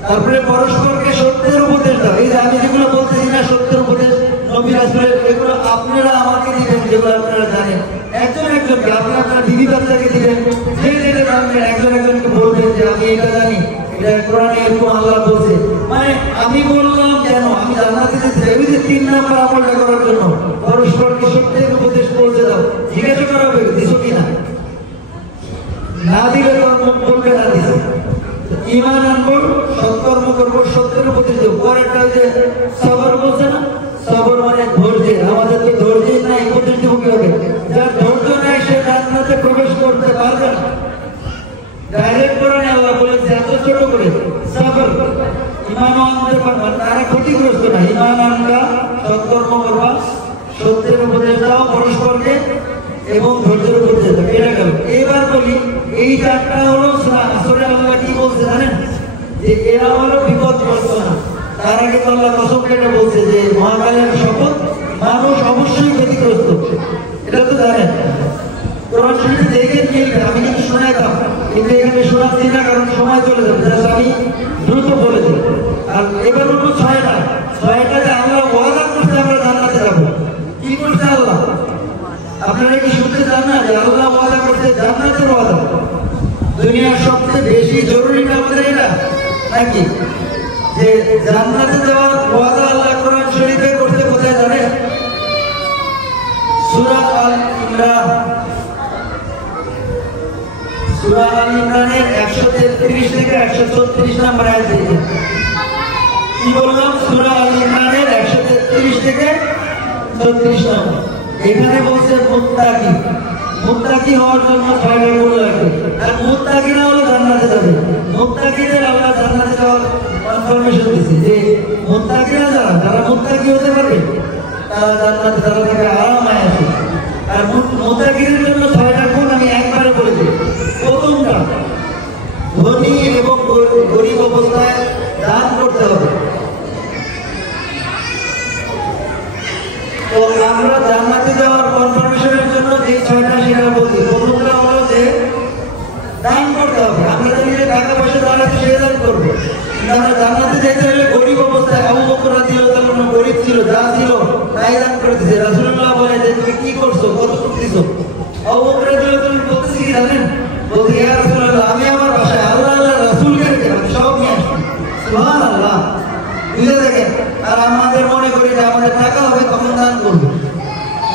তারপরে পরস্পরকে সত্যের উপদেশ দাও। এই যে আমি যেগুলো বলতেছি না সত্যের উপদেশ, নবী রাসূলের, এগুলো আপনারা আমাকে দিবেন, যেগুলো আপনারা জানেন। একজন একজনকে, আপনি আপনার বিবি বাচ্চাকে দিবেন, যে যেটা জানবেন একজন একজনকে বলবেন যে আমি এটা জানি, এটা কোরআনে এরকম আল্লাহ বলছে। মানে আমি বললাম কেন, আমি জান্নাতে যেতে চাই, ওই যে 3 নম্বর আমলটা করার জন্য পরস্পরকে সত্যের উপদেশ পৌঁছে দাও। জিজ্ঞাসা করা হবে দিছো কিনা, না দিলে তো বলবে না দিছো। ঈমান আনবো, সৎকর্ম করবো, সত্যের উপদেশ দেবো। পরেরটা যে সবর বলছে না, সবর মানে ধৈর্য। আমাদের তো ধৈর্যই নাই, উপদেশ দেবো কিভাবে? যার ধৈর্য নাই সে জান্নাতে প্রবেশ করতে পারবে না। ডাইরেক্ট কোরআনে আল্লাহ বলেছে এত ছোট করে সবর। ঈমান আনতে পারবে তারা ক্ষতিগ্রস্ত না। ঈমান আনবা, সৎকর্ম করবা, সত্যের উপদেশ দাও পরস্পরকে এবং ধৈর্যের উপদেশ দাও। এটা গেল। এবার বলি এই চারটা হলো আসলে আল্লাহ কি বলছে জানেন, যে এরা হলো বিপদগ্রস্ত না। তার আগে তো আল্লাহ কসম কেটে বলছে যে মহাকালের শপথ, মানুষ অবশ্যই ক্ষতিগ্রস্ত। এটা তো জানেন, কোরআন শরীফ দেখে মিলবে। আমি কিন্তু শোনাইতাম, কিন্তু এখানে শোনাচ্ছি না, কারণ সময় চলে যাবে। আমি দ্রুত বলে দিই। আর এবার হলো ছয়টাতে আল্লাহ ওয়াদা করছে আমরা জান্নাতে যাবো। কি করছে আল্লাহ? আপনারা কি শুনতে চান না যে আল্লাহ ওয়াদা করছে জান্নাতের ওয়াদা? দুনিয়ার সবচেয়ে বেশি জরুরি আমাদের এটা নাকি, যে জান্নাতে যাওয়ার ওয়াদা আল্লাহ কোরআন শরীফে করতে কোথায় জানেন? সূরা আল ইমরান, সূরা আল ইমরানের 133 থেকে 136 নম্বর আয়াত। কি বললাম? সূরা আল ইমরানের 133 থেকে 36 নম্বর। এখানে বলছে মুত্তাকি হওয়ার জন্য 6টা গুণ লাগবে। আর মুত্তাকিরা হলো জান্নাতে যাবে। মুত্তাকিদের আল্লাহ জান্নাতে যাওয়ার কনফার্মেশন দিয়েছে যে মুত্তাকিরা যারা মুত্তাকি হতে পারবে তারা জান্নাতে, তারা থেকে আরামায় আছে। আর মুত্তাকিদের জন্য 6টা গুণ আমি একবারে বলে দিই। প্রথমটা, ধনী এবং গরিব অবস্থায় দান করতে হবে। তো আমরা জান্নাতে যাওয়ার কনফার্মেশনের জন্য যে 6টা সেটা বলছি। প্রথমটা হলো যে দান করতে হবে। আমরা জানি যে টাকা পয়সা দ্বারা সে দান করবো, কিন্তু আমরা জান্নাতে যেতে হলে গরিব অবস্থায়, আবু বকর রাদিয়াল্লাহু তাআলা গরিব ছিল, যা ছিল তাই দান করে দিয়েছে। রাসূলুল্লাহ বলে যে তুমি কি করছো, কতটুকু দিছো? আবু বকর রাদিয়াল্লাহু তাআলা বলতেছে কি জানেন, বলতে ইয়া রাসূলুল্লাহ আমি আমার বাসায় আল্লাহ রাসূলকে রেখে আমি সব নিয়ে আসছি। সুবহানাল্লাহ, বুঝে দেখেন। আর আমাদের মনে করি যে আমাদের টাকা হবে তখন দান করবো।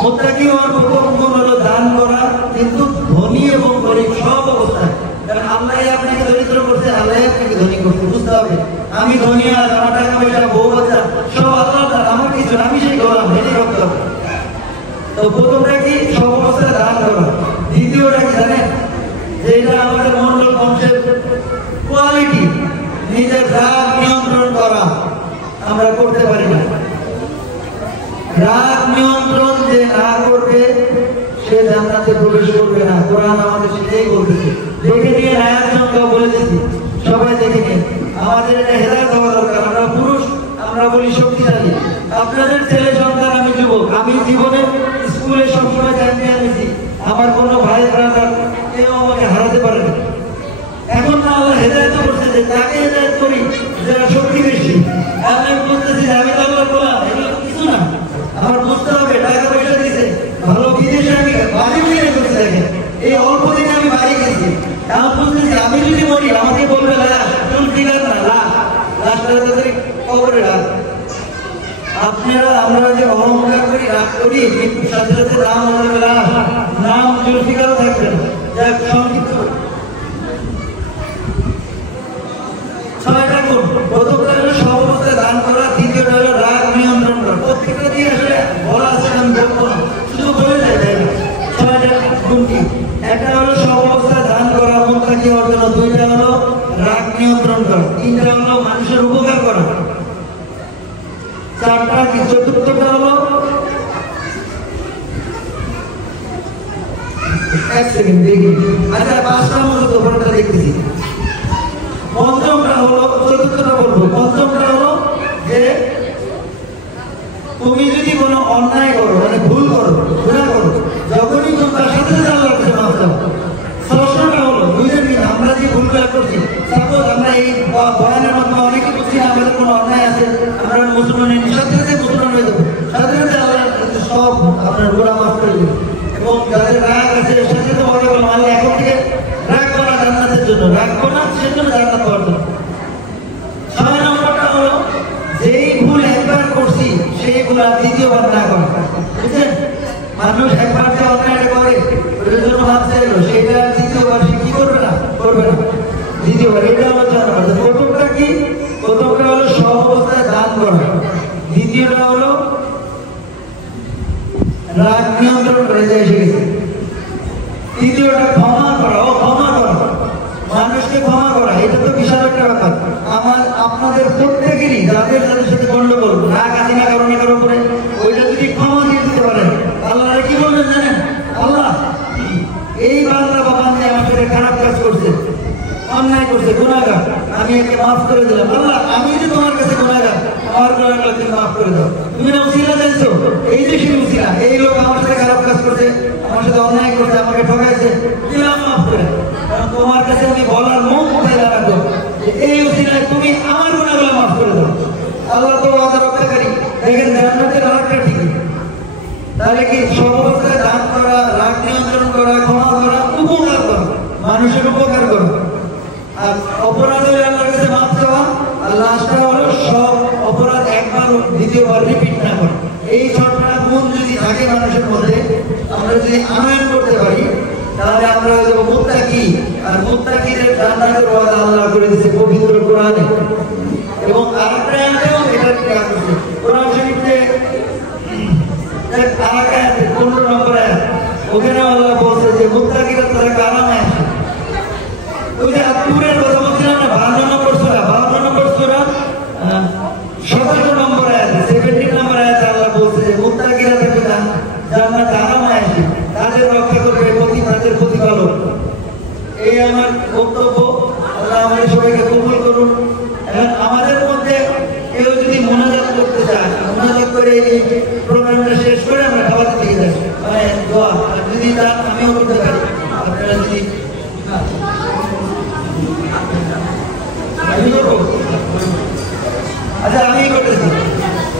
মুত্তাকি হওয়ার প্রথম গুণ হলো দান করা, কিন্তু ধনী এবং গরিব সব অবস্থায়। কারণ আল্লাহ আপনাকে দরিদ্র করছে, আল্লাহ আপনাকে ধনী করছে, বুঝতে হবে। আমি ধনী, আর আমার টাকা পয়সা, বউ বাচ্চা সব আল্লাহ, আমার কিছু, আমি সেই গোলাম, এটি করতে হবে। তো প্রথমটা কি? সব অবস্থায় দান করা। দ্বিতীয়টা কি জানেন, যেটা আমাদের মন্ডল বংশের কোয়ালিটি, নিজের রাগ নিয়ন্ত্রণ করা আমরা করতে পারি না। রাগ নিয়ন্ত্রণ যে না করবে সে জান্নাতে প্রবেশ করবে না। কোরআন আমাদের সেটাই বলতেছে। দেখে নিয়ে আয়াত সংখ্যা বলে দিচ্ছি, সবাই দেখে নিন। আমাদের এটা হেদায়েত হওয়া দরকার। আমরা পুরুষ, আমরা বলি শক্তিশালী। আপনাদের ছেলে সন্তান, আমি যুবক, আমি জীবনে স্কুলে সবসময় আমার কোনো ভাই ব্রাদার কেউ আমাকে হারাতে পারে না। এখন না আল্লাহ হেদায়েত করছে যে তাকে হেদায়েত করি যারা শক্তি বেশি। আমি বলতেছি আমি তো আল্লাহ বললাম এগুলো কিছু না, আমার বুঝতে হবে টাকা পয়সা দিয়েছে ভালো, বিদেশে আমি বাড়ি কিনে করতে দেখেন, এই অল্প দিনে আমি বাড়ি গেছি। আমি বলতেছি আমি যদি মরি আমাকে বলবে লাশ, চুল দিবেন না, লাশটা তাদের কবরে রাখ। আপনারা আমরা যে অহংকার করি, রাগ করি, মৃত্যুর সাথে সাথে নাম হবে লাশ, নাম জুলফিকার থাকবে না। যাক সংক্ষিপ্ত ছয়টা গুণ। প্রথমটা হলো সর্বদাই দান করা, দ্বিতীয়টা হলো রাগ নিয়ন্ত্রণ করা। প্রত্যেকটা দিয়ে আসলে বলা আছে, আমি বলবো না, শুধু বলে যায় তাই না। ছয়টা গুণ কি? একটা হলো সর্বদাই দান করা, মুত্তাকি অর্জন। দুইটা হলো রাগ নিয়ন্ত্রণ করা। তিনটা হলো মানুষের উপকার করা। চারটা কি? চতুর্থটা হলো এক সেকেন্ড দেখি, আচ্ছা পাঁচটা মতো দোকানটা দেখতেছি। পঞ্চমটা হলো, চতুর্থটা বলবো, পঞ্চমটা হলো যে তুমি যদি কোনো অন্যায় করো, মানে ভুল করো, গুনাহ করো, যখনই তুমি তার সাথে সাথে আল্লাহর কাছে মাফ চাও। ষষ্ঠটা হলো বুঝলেন কি, আমরা যে ভুলগুলো করছি, সাপোজ আমরা এই বয়ানের মাধ্যমে অনেকে করছি না, আমাদের কোনো অন্যায় আছে, আমরা মুসলমানের সাথে সাথে মুসলমান হয়ে যাবো, সাথে সাথে আল্লাহ সব আপনার গুনাহ মাফ করে দেবে। এবং যাদের রাগ আছে সাথে তো মনে করলাম আল্লাহ এখন থেকে রাগ করা জান্নাতের জন্য, রাগ করা সেজন্য জান্নাত পাওয়ার জন্য। 6 নম্বরটা হলো যেই ভুল একবার করছি সেই ভুল আর দ্বিতীয়বার না করা। বুঝছেন, মানুষ একবার যে অন্যায় করে ওটার জন্য মাফ চাইলো, সেটা দ্বিতীয়বার সে কি করবে না, করবে না দ্বিতীয়বার। এটা হলো 6 নম্বর। প্রথমটা কি? প্রথমটা হলো সব অবস্থায় দান করা। দ্বিতীয়টা হলো রাগ নিয়ন্ত্রণ করে যায় এসে গেছে। তৃতীয়টা ক্ষমা করা, ক্ষমা করা, মানুষকে ক্ষমা করা। এটা তো বিশাল একটা ব্যাপার। আপনাদের প্রত্যেকেরই যাদের যাদের সাথে গন্ডগোল, রাগ আছে না কারণ এটার উপরে, ওইটা যদি ক্ষমা দিয়ে দিতে পারেন, আল্লাহ কি বলবেন জানেন? আল্লাহ এই বান্দা বা বান্দা আমার সাথে খারাপ কাজ করছে, অন্যায় করছে, গুনাহগার, আমি একে মাফ করে দিলাম। আল্লাহ আমি যে তোমার কাছে গুনাহগার, আমার গুনাহগুলো তুমি মাফ করে দাও। তুমি না উসিলা চাইছো, এই যে সেই উসিলা, এই লোক আমার সাথে খারাপ কাজ করছে, আমার সাথে অন্যায় করছে, আমাকে ঠকাইছে, দিলাম মাফ করে। কারণ তোমার কাছে আমি বলার মুখ কোথায় দাঁড়াবো, এই উসিলায় তুমি আমার গুনাহগুলো মাফ করে দাও। আল্লাহ তো ওয়াদা রক্ষাকারী। দেখেন জান্নাতের আরেকটা ঠিক। তাহলে কি সর্বদাই দান করা, রাগ নিয়ন্ত্রণ করা, ক্ষমা করা, উপকার করা, মানুষের উপকার করা, আর অপরাধ হলে আল্লাহর কাছে মাফ চাওয়া, আর লাস্টটা হলো সব অপরাধ একবার দ্বিতীয়বার রিপিট না করা। এই 6টা গুণ যদি থাকে মানুষের মধ্যে, আমরা যদি আনয়ন করতে পারি, তাহলে আমরা হয়ে যাবো মুত্তাকি। আর মুত্তাকিদের জান্নাতের ওয়াদা আল্লাহ করে দিয়েছে পবিত্র কোরআনে। এবং আরেকটা আয়াতেও এটা কাজ করছে, কোরআন শরীফে 15 নম্বর আয়াত, ওখানে আল্লাহ বলছে যে মুত্তাকিরা তারা কারামে আসে। ওই যে আত্মুরের কথা বলছিলাম না, 52 নম্বর সূরা, 52 নম্বর সূরা 17 নম্বর আয়াত, 17 নম্বর আয়াত আল্লাহ বলছে যে মুত্তাকিরা তাকে জান্নাত কারামে আসে, তাদের রক্ষা করবে তাদের প্রতিপালক। এই আমার বক্তব্য। আল্লাহ আমাদের সবাইকে কবুল করুন। এবং আমাদের মধ্যে কেউ যদি মোনাজাত করতে চায়, মোনাজাত করে এই প্রোগ্রামটা শেষ করে আমরা খাবারের দিকে যাই, মানে দোয়া যদি চান আমিও করতে পারি, আপনারা যদি আচ্ছা আমি করতেছি।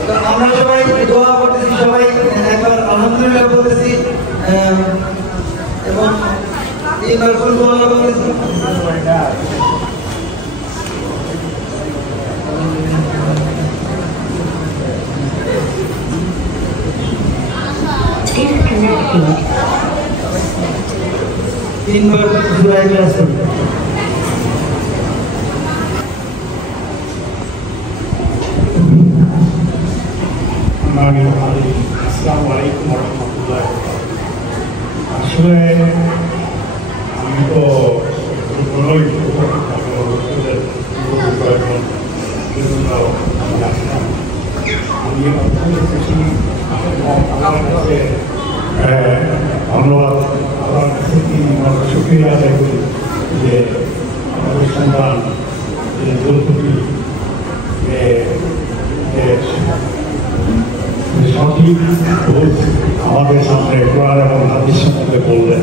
তো আমরা সবাই দোয়া করতেছি, সবাই একবার আলহামদুলিল্লাহ বলতেছি এবং 3 বার সুবহানাল্লাহ বলতেছি। তিনবার সূরা ইখলাস পড়ি। আসসালামু আলাইকুম ওয়া রাহমাতুল্লাহ। আসলে আমি তো ধন্যবাদ আল্লাহর কাছে শুকরিয়া আদায় করি যে আমাদের সন্তান যে যৌতুকি সঠিক আমাদের সামনে কোরআন এবং হাদিসের মধ্যে বললেন।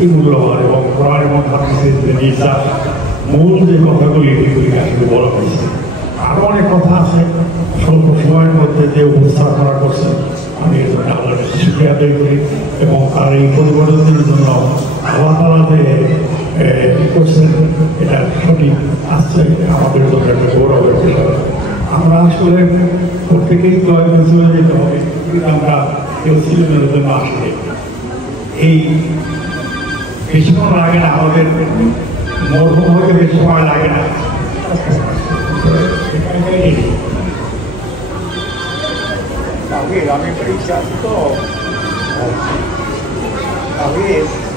অতি মূল্যবান এবং কোরআন এবং হাদিসের যে নির্যাস মূল যে কথাগুলি এগুলি আসলে বলা হয়েছে। আরও অনেক কথা আছে, স্বল্প সময়ের মধ্যে যে উপস্থাপনা করছে আমি এর জন্য আল্লাহর শুকরিয়া আদায় করি এবং তার এই পরিবর্তনের জন্য আল্লাহ তাআলা যে করছেন এটা সঠিক আসছে আমাদের জন্য একটা গৌরবের বিষয়। আমরা আসলে প্রত্যেকেই কয়েকদিন চলে যেতে হবে, কিন্তু আমরা কেউ সিলেটের জন্য আসলে এই বেশিক্ষণ লাগে না, আমাদের মরহুম হতে বেশি সময় লাগে না। আমি পরীক্ষা তো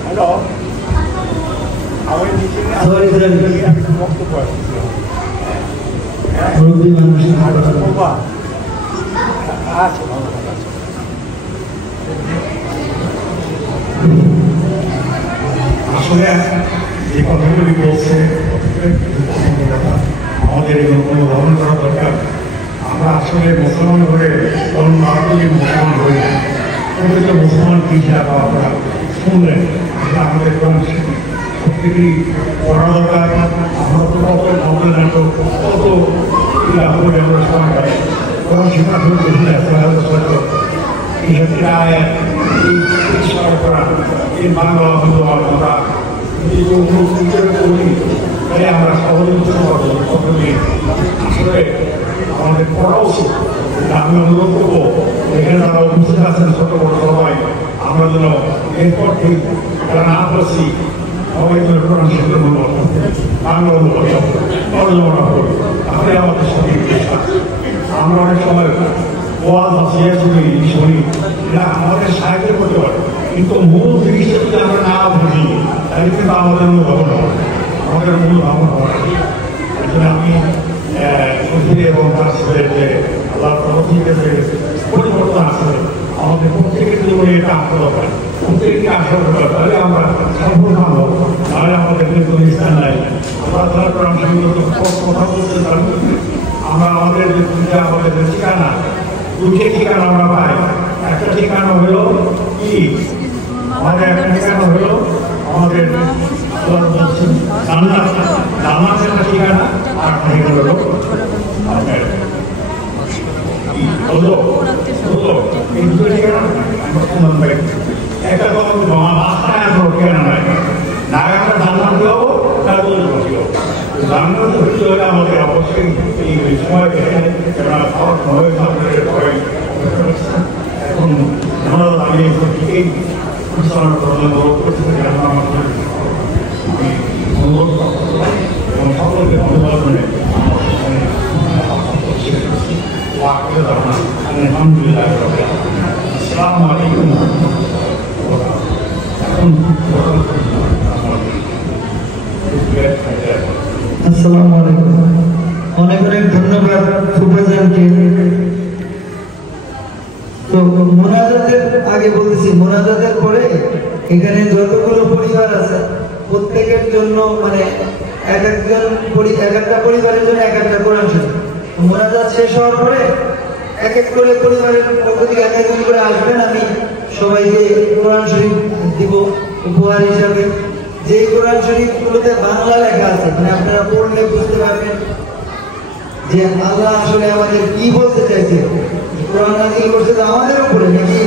হ্যালো আমার বক্তব্য আসলে যে কথাগুলি বলছে আমাদের অনুধাবন করা দরকার। আমরা আসলে মুসলমান হয়ে তরুণ ভারতীয় মুসলমান হই না, প্রকৃত মুসলমান কি হিসাবে আমরা শুনলেন আমাদের প্রত্যেকেরই পড়া দরকার। আমরা তো কত নকল নাটক কত করে আমরা সময় পাই, কোনো শিক্ষা বেশি আছে করা এই বাংলা আমরা তাই আমরা সহজে আসলে আমাদের পড়া উচিত। আমি অনুরোধ করবো এখানে যারা উপস্থিত আছেন ছোট বড় সবাই আমরা যেন এরপর ঠিক যারা না পড়ছি সবাই যেন কোরআন শিক্ষা বাংলা অনুবাদ করি, তাহলে আমাদের সঠিক বিশ্বাস। আমরা অনেক সময় ওয়াজ আসিয়া শুনি এটা আমাদের সাহায্য করতে পারে, কিন্তু মূল জিনিসটা যদি আমরা না বুঝি তাহলে কিন্তু আমাদের অনুধাবন হবে, আমাদের মূল ধারণ হবে। আসলে আমি এবং তার সাথে যে আল্লাহ প্রতিকে যে পরিবর্তন আছে আমাদের প্রত্যেকের জীবনে এটা আসতে দরকার, প্রত্যেককে আসা দরকার, তাহলে আমরা সম্পূর্ণ হব। তাহলে আমাদের কিন্তু স্থান নাই। আমরা তার কথা বলতে আমরা আমাদের যে দুইটা আমাদের যে ঠিকানা, দুইটা ঠিকানা আমরা পাই। একটা ঠিকানা হলো কি আমাদের একটা ঠিকানা হলো আমাদের জান্নাতের একটা ঠিকানা, আর ঠিকানা হলো এই দুটো ঠিকানা আমরা সমান পাই। একটা কথা রাস্তায় আমরা ঠিকানা নাই, না আমরা জান্নাত যাবো তারপরে জান্নাত হতে হলে আমাদের অবশ্যই এই সময় এখন আমি ঠিকই অনুরোধ করতে থাকি আমি অনুরোধ এবং সকলকে অনুবাদ করে আলহামদুলিল্লাহ। আসসালামু আলাইকুম। আসসালামু আলাইকুম। অনেক অনেক ধন্যবাদ সুপ্রধানকে। তো মোনাজাতের আগে বলতেছি, মোনাজাতের পরে এখানে যতগুলো পরিবার আছে প্রত্যেকের জন্য মানে এক একটা পরিবারের জন্য এক একটা কোরআন শরীফ। মোনাজাত শেষ হওয়ার পরে এক এক করে পরিবারের পক্ষ থেকে এক একজন করে আসবেন, আমি সবাইকে কোরআন শরীফ দিব উপহার হিসাবে। যে কোরআন শরীফগুলোতে বাংলা লেখা আছে, মানে আপনারা পড়লে বুঝতে পারবেন যে আল্লাহ আসলে আমাদের কি বলতে চাইছে। কোরআন নাযিল করছে তো আমাদের উপরে নাকি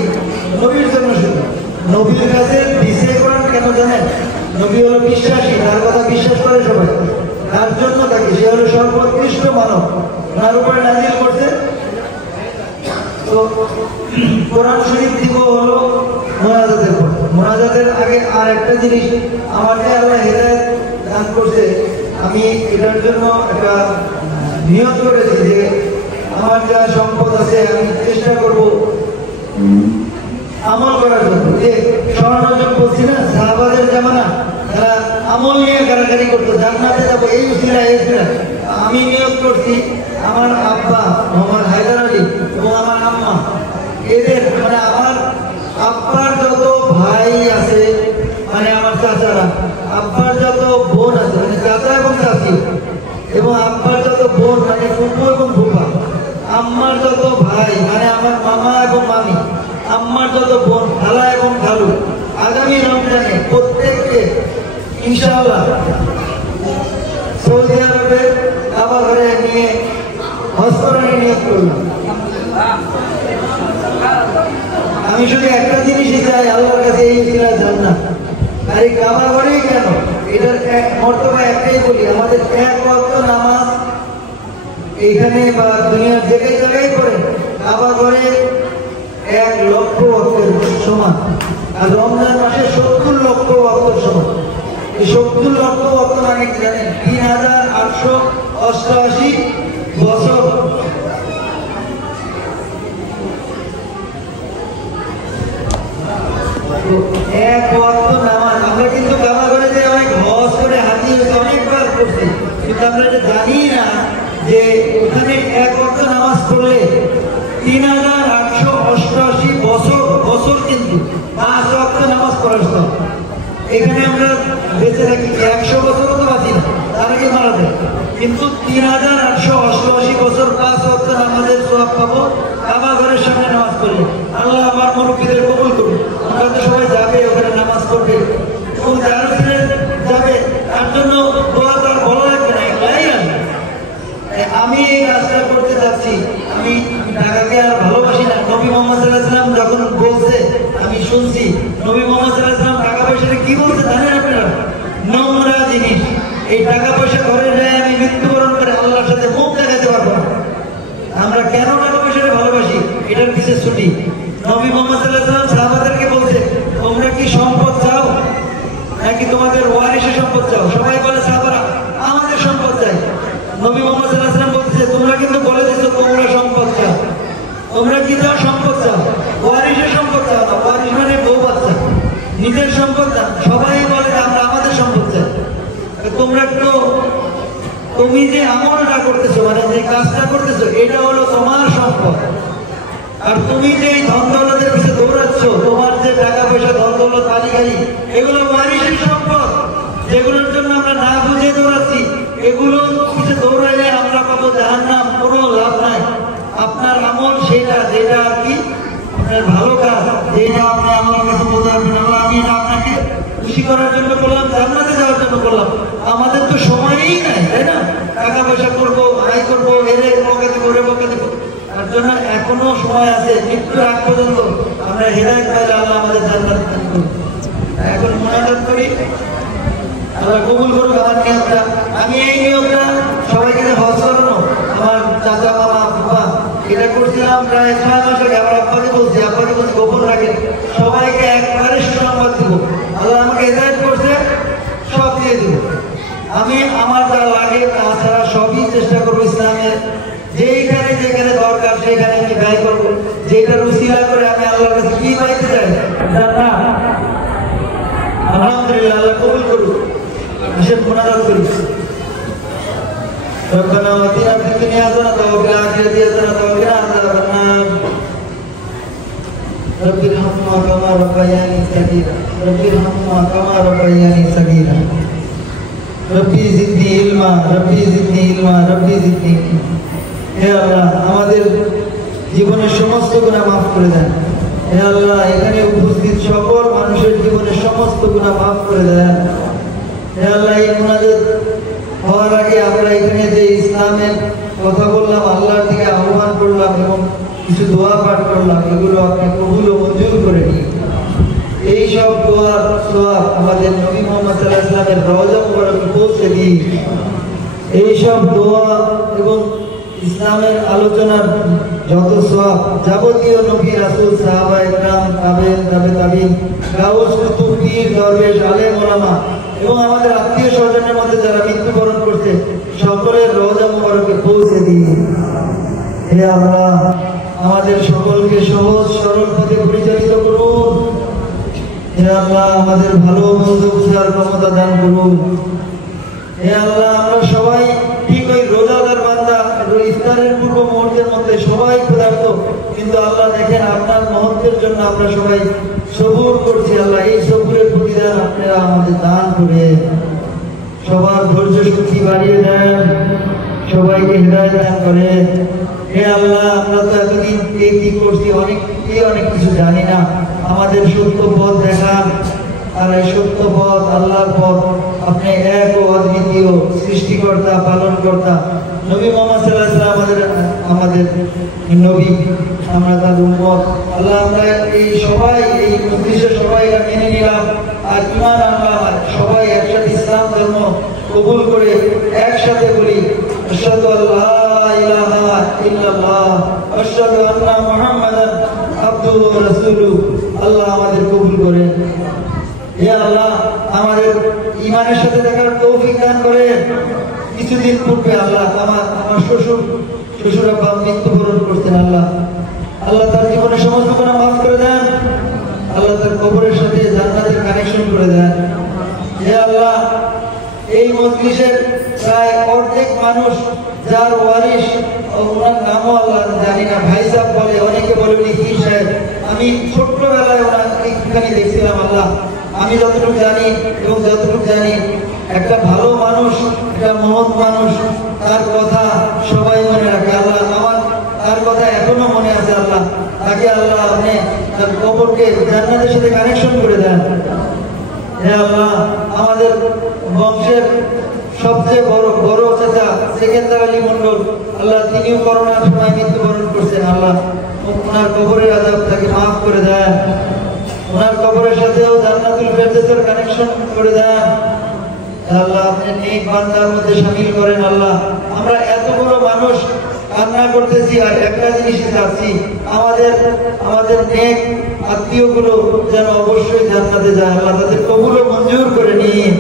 নবীর জন্য শুধু? নবীর কাছে দিছে কোরআন কেন জানেন? নবী হলো বিশ্বাসী, তার কথা বিশ্বাস করে সবাই, তার জন্য তাকে, সে হলো সর্বোৎকৃষ্ট মানব, তার উপরে নাযিল করছে। তো কোরআন শরীফ দিব হলো মোনাজাতের পর। মোনাজাতের আগে আর একটা জিনিস আমাকে আল্লাহ হেদায়েত দান করছে, আমি এটার জন্য একটা নিয়ত করেছি যে আমার যা সম্পদ আছে আমি চেষ্টা করব আমল করার জন্য। যে স্বর্ণযুগ বলছি না, সাহাবাদের জামানা তারা আমল নিয়ে গাড়াগাড়ি করতো, জান্নাতে যাবো এই উসিলা এই উসিলা। আমি নিয়ত করছি আমার আব্বা মোহাম্মদ হায়দার আলী এবং আমার আম্মা, এদের মানে আমার আব্বার যত ভাই আছে মানে আমার চাচারা, আব্বার যত বোন আছে মানে চাচা এবং চাচি, এবং আব্বার যত বোন মানে ফুপু এবং ফুপা, আম্মার যত ভাই মানে আমার মামা এবং মামি, আম্মার যত বোন খালা এবং খালু, আগামী রমজানে প্রত্যেককে ইনশাআল্লাহ সৌদি আরবে কাবা ঘরে নিয়ে হজ করার নিয়ত করলাম। আমি শুধু একটা জিনিসই চাই, আল্লাহর কাছে এই ছিল জান্নাত। আর এই কাবা ঘরেই কেন, এটার এক মর্তবা একটাই বলি, আমাদের এক ওয়াক্ত নামাজ এইখানে বা দুনিয়ার জায়গায় জায়গায় করে কাবা ঘরে 1 লক্ষ ওয়াক্তের সমান। আর রমজান মাসে 70 লক্ষ ওয়াক্তের সমান। এই 70 লক্ষ ওয়াক্ত মানে কি জানেন? 3888 বছর। এক ওয়াক্ত নামাজ আমরা কিন্তু কাবা ঘরে যে অনেক হজ করে হাজি অনেকবার করছি, কিন্তু আমরা এটা জানি না যে ওখানে এক ওয়াক্ত নামাজ পড়লে 3888 বছর কিন্তু 5 ওয়াক্ত নামাজ পড়ার সব। এখানে আমরা বেঁচে থাকি 100 বছরও তো বাঁচি না, তার আগে মারা যায়, কিন্তু 3888 বছর 5 ওয়াক্ত নামাজের সওয়াব পাবো কাবা ঘরের সামনে নামাজ পড়লে। আল্লাহ আমার মুরব্বিদের কবুল করুন। আমরা তো সবাই যাবে ওখানে নামাজ পড়বে, এবং যারা যাবে তার জন্য দোয়া তো আর বলা লাগবে না, একলাই আসবে। আমি এই কাজটা করতে যাচ্ছি, আমি টাকাকে আর ভালোবাসি না। নবী মোহাম্মদ সাল্লাল্লাহু আলাইহি ওয়াসাল্লাম যখন বলছে আমি শুনছি, নবী মোহাম্মদ সাল্লাল্লাহু আলাইহি ওয়াসাল্লাম টাকা পয়সাটা কি বলছে জানেন আপনারা? নোংরা জিনিস। এই টাকা পয়সা ঘরে যায় আমি মৃত্যুবরণ করে আল্লাহর সাথে মুখ দেখাতে পারবো না। আমরা কেন টাকা পয়সাটা ভালোবাসি এটার বিশেষ ছুটি। নবী মোহাম্মদ সাল্লাল্লাহু আলাইহি ওয়াসাল্লাম সাহাবাদেরকে বলছে, তোমরা কি সম্পদ চাও নাকি তোমাদের ওয়ারিসের সম্পদ চাও? সবাই বলে সাহাবারা আমাদের সম্পদ চাই। নবী মোহাম্মদ সাল্লাল্লাহু আলাইহি ওয়াসাল্লাম বলছে, তোমরা কিন্তু বলে দিচ্ছ তোমরা সম্পদ চাও। তোমরা কি চাও? সম্পদ চাও। ওয়ারিসের সম্পদ চাও না। ওয়ারিস মানে বউ বাচ্চা, নিজের সম্পদ না। সবাই বলে আমরা আমাদের সম্পদ চাই। তোমরা একটু, তুমি যে আমলটা করতেছো মানে যে কাজটা করতেছো এটা হলো তোমার সম্পদ। আর তুমি যে ধন দৌলতের পিছনে দৌড়াচ্ছ, তোমার যে টাকা পয়সা ধন দৌলত বাড়ি গাড়ি এগুলো ওয়ারিসের সম্পদ, যেগুলোর জন্য আমরা না বুঝে দৌড়াচ্ছি। এগুলো পিছনে দৌড়াইলে আমরা পাবো জাহান্নাম, কোনো লাভ নাই। আপনার আমল সেটা যেটা আর কি আপনার ভালো কাজ, যেটা আপনি আমার কাছে বলতে পারবেন আল্লাহ আমি এটা আপনাকে খুশি করার জন্য করলাম, জান্নাতে যাওয়ার জন্য করলাম। আমাদের তো সময়ই নাই, তাই না? টাকা পয়সা করবো, আয় করবো, এরে বকা দেবো, ওরে বকা দেবো। তার জন্য এখনো সময় আছে, মৃত্যুর আগ পর্যন্ত আমরা হেদায়েত পাইলে আল্লাহ আমাদের জান্নাত দান করুন। এখন মুনাজাত করি, আল্লাহ কবুল করুক আমার নিয়তটা। আমি এই নিয়তটা সবাইকে হজ করানো, আমার চাচা মামা বাবা এটা করছিলাম প্রায় 6 মাস আগে। আমার আব্বাকে বলছি গোপন রাখেন, সবাইকে একবারে সুসংবাদ দিব। আল্লাহ আমাকে হেদায়েত করছে, সব দিয়ে দিব। আমি আমার যা লাগে তাছাড়া সবই চেষ্টা করবো ইসলামের যেখানে যেখানে দরকার সেখানে আমি ব্যয় করবো। যেটা রুসিলা করে আমি আল্লাহর কাছে কি পাইতে চাই জান্নাত। আলহামদুলিল্লাহ, আল্লাহ কবুল করুন। আসেন মুনাজাত করি। ربنا آتنا في الدنيا حسنة وفي الآخرة حسنة وقنا عذاب النار. رب ارحمهما كما ربياني صغيرا. رب ارحمهما كما ربياني صغيرا. ربي زدني علما. ربي زدني علما. ربي زدني علما. হে আল্লাহ, আমাদের জীবনের সমস্ত গুনাহ মাফ করে দেন। হে আল্লাহ, এখানে উপস্থিত সকল মানুষের জীবনের সমস্ত গুনাহ মাফ করে দেন। হে আল্লাহ, এই মুনাজাত হওয়ার আগে আমরা এখানে যে ইসলামের কথা বললাম, আল্লাহর দিকে আহ্বান করলাম এবং কিছু দোয়া পাঠ করলাম, এগুলো আপনি কবুল ও মঞ্জুর করে নিন। এই সব দোয়ার সওয়াব আমাদের নবী মুহাম্মদ সাল্লাল্লাহু আলাইহি ওয়াসাল্লামের রওজা মুবারকে পৌঁছে দিন। এই সব দোয়া এবং ইসলামের আলোচনার যত সওয়াব যাবতীয় নবী রাসূল সাহাবা ইকরাম তাবেঈন তাবেঈন গাউস কুতুব পীর দরবেশ আলেম ওলামা এবং আমাদের আত্মীয় স্বজনের মধ্যে যারা মৃত্যুবরণ করছে সকলের রওজা মুবারকে পৌঁছে দিন। হে আল্লাহ, আমাদের সকলকে সহজ সরল পথে পরিচালিত করুন। হে আল্লাহ, আমাদের ভালো মন্দ বুঝার ক্ষমতা দান করুন। হে আল্লাহ, আমরা সবাই ঠিক ওই রোজাদার বান্দা, ইফতারের পূর্ব মুহূর্তের মধ্যে সবাই ক্ষুধার্ত, কিন্তু আল্লাহ দেখেন আপনার মহত্বের জন্য আমরা সবাই সবুর করছি। আল্লাহ, এই সবুরের প্রতিদান আপনারা আমাদের দান করে সবার ধৈর্য শক্তি বাড়িয়ে দেন, সবাইকে হৃদয় দান করে। হে আল্লাহ, আমরা তো এতদিন কি করছি অনেক কিছু জানি না, আমাদের সত্য পথ দেখান। আর এই সত্য পথ আল্লাহর পথ, আপনি এক ও অদ্বিতীয় সৃষ্টিকর্তা, পালনকর্তা। নবী মুহাম্মদ সাল্লাল্লাহু আলাইহি ওয়াসাল্লাম আমাদের নবী, আমরা তার উম্মত। আল্লাহ, আমরা এই সবাই এই মজলিসে সবাই মেনে নিলাম আর ঈমান আনলাম, আর সবাই একসাথে ইসলাম ধর্ম কবুল করে একসাথে বলি আশহাদু আল্লা ইলাহা ইল্লাল্লাহ ওয়া আশহাদু আন্না মুহাম্মাদান আবদুহু ওয়া রাসূলুহু। আল্লাহ আমাদের কবুল করেন। হে আল্লাহ, আমাদের ঈমানের সাথে দেখার তৌফিক দান করেন। কিছুদিন পূর্বে আল্লাহ আমার শ্বশুর আব্বা মৃত্যুবরণ করতেন। আল্লাহ তার জীবনের সমস্ত গুনাহ মাফ করে দেন। আল্লাহ তার কবরের সাথে জান্নাতের কানেকশন করে দেন। হে আল্লাহ, এই মজলিসের প্রায় অর্ধেক মানুষ যার ওয়ারিশ, ওনার নামও আল্লাহ জানি না, ভাই সাহেব বলে, অনেকে বলে উনি পীর সাহেব। আমি ছোট্টবেলায় ওনার একটুখানি দেখছিলাম। আল্লাহ, আমি যতটুকু জানি এবং যতটুকু জানি একটা ভালো মানুষ, একটা মহৎ মানুষ, তার কথা সবাই মনে রাখে। আল্লাহ, আমার তার কথা এখনো মনে আছে। আল্লাহ, তাকে আল্লাহ আপনি তার কবরকে জান্নাতের সাথে কানেকশন করে দেন। হে আল্লাহ, আমাদের বংশের সবচেয়ে বড় চাচা সেকেন্দার আলী মন্ডল, আল্লাহ তিনিও করোনার সময় মৃত্যুবরণ করছেন। আল্লাহ, ওনার কবরের আযাব তাকে মাফ করে দেন। ওনার কবরের সাথেও জান্নাতুল ফেরদৌসের কানেকশন করে দেন। আল্লাহ, আপনি নেক বান্দার মধ্যে শামিল করেন। আল্লাহ, আমরা এতগুলো মানুষ কান্না করতেছি আর একটা জিনিসই চাচ্ছি, আমাদের নেক আত্মীয়গুলো যেন অবশ্যই জান্নাতে যায়। আল্লাহ, তাদের কবুলও মঞ্জুর করে নিন।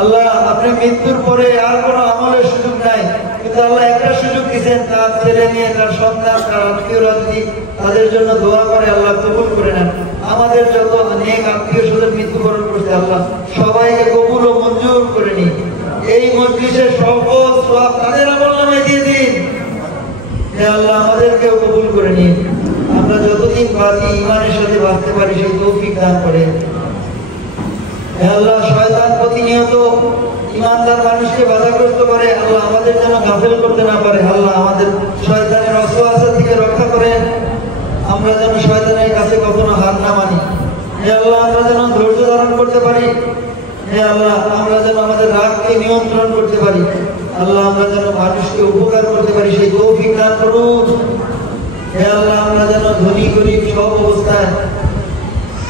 আল্লাহ, আপনি মৃত্যুর পরে আর কোনো আমলের সুযোগ নাই, কিন্তু আল্লাহ একটা সুযোগ দিচ্ছেন, তার ছেলে মেয়ে, তার সন্তান, তার আত্মীয়রা যদি তাদের জন্য দোয়া করে, আল্লাহ কবুল করে নেন। আমাদের যত নেক আত্মীয় স্বজন মৃত্যুবরণ করছে, আল্লাহ সবাইকে কবুল ও মঞ্জুর করে নিন। এই মজলিসের সকল সওয়াব তাদের আমলনামায় দিয়ে দিন। হে আল্লাহ, আমাদেরকেও কবুল করে নিন। আমরা যতদিন বাঁচি ঈমানের সাথে বাঁচতে পারি সেই তৌফিক দান করেন। হে আল্লাহ, শয়তান প্রতিনিয়ত ঈমানদার মানুষকে বাধাগ্রস্ত করে। আল্লাহ, আমাদের যেন গাফেল করতে না পারে। আল্লাহ, আমাদের শয়তানের অস্ত্র থেকে রক্ষা করেন। আমরা যেন শয়তানের কাছে কখনো হার না মানি। হে আল্লাহ, আমরা যেন ধৈর্য ধারণ করতে পারি। হে আল্লাহ, আমরা যেন আমাদের রাগকে নিয়ন্ত্রণ করতে পারি। আল্লাহ, আমরা যেন মানুষকে উপকার করতে পারি সেই তৌফিক দান করুন। হে আল্লাহ, আমরা যেন ধনী গরিব সব অবস্থায়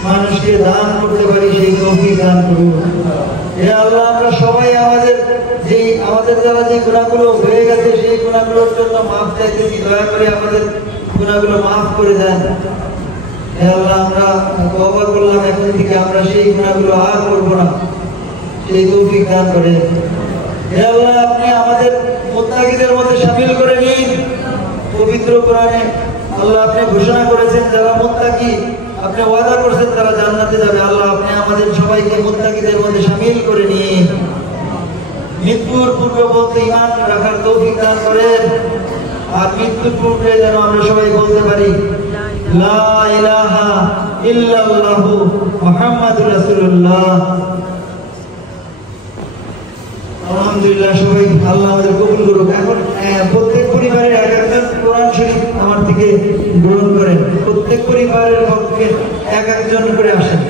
মানুষকে দান করতে পারি সেই তৌফিক দান করুন। হে আল্লাহ, আমরা সবাই আমাদের দ্বারা যে গুনাহগুলো হয়ে গেছে সেই গুনাহগুলোর জন্য মাফ চাইতেছি। দয়া করে আমাদের গুনাহগুলো মাফ করে দেন। হে আল্লাহ, আমরা তওবা করলাম এখন থেকে, আমরা সেই গুনাহগুলো আর করব না, সেই তৌফিক দান করেন। হে আল্লাহ, আপনি আমাদের মুত্তাকিদের মধ্যে শামিল করে নিন। পবিত্র কোরআনে আল্লাহ আপনি ঘোষণা করেছেন, যারা মুত্তাকি, আপনি ওয়াদা করেছেন তারা জান্নাতে যাবে। আল্লাহ, আপনি আমাদের সবাইকে মুত্তাকিদের মধ্যে শামিল করে নিন। মৃত্যুর পূর্ববর্তী ঈমান রাখার তৌফিক দান করেন। আর মৃত্যুর পূর্বে যেন আমরা সবাই বলতে পারি লা ইলাহা ইল্লাল্লাহু মুহাম্মাদুর রাসূলুল্লাহ। আলহামদুলিল্লাহ, সবাই আল্লাহ আমাদের কবুল করুক। এখন প্রত্যেক পরিবারের এক একজন কোরআন শরীফ আমার থেকে গ্রহণ করেন। প্রত্যেক পরিবারের পক্ষে এক একজন করে আসেন।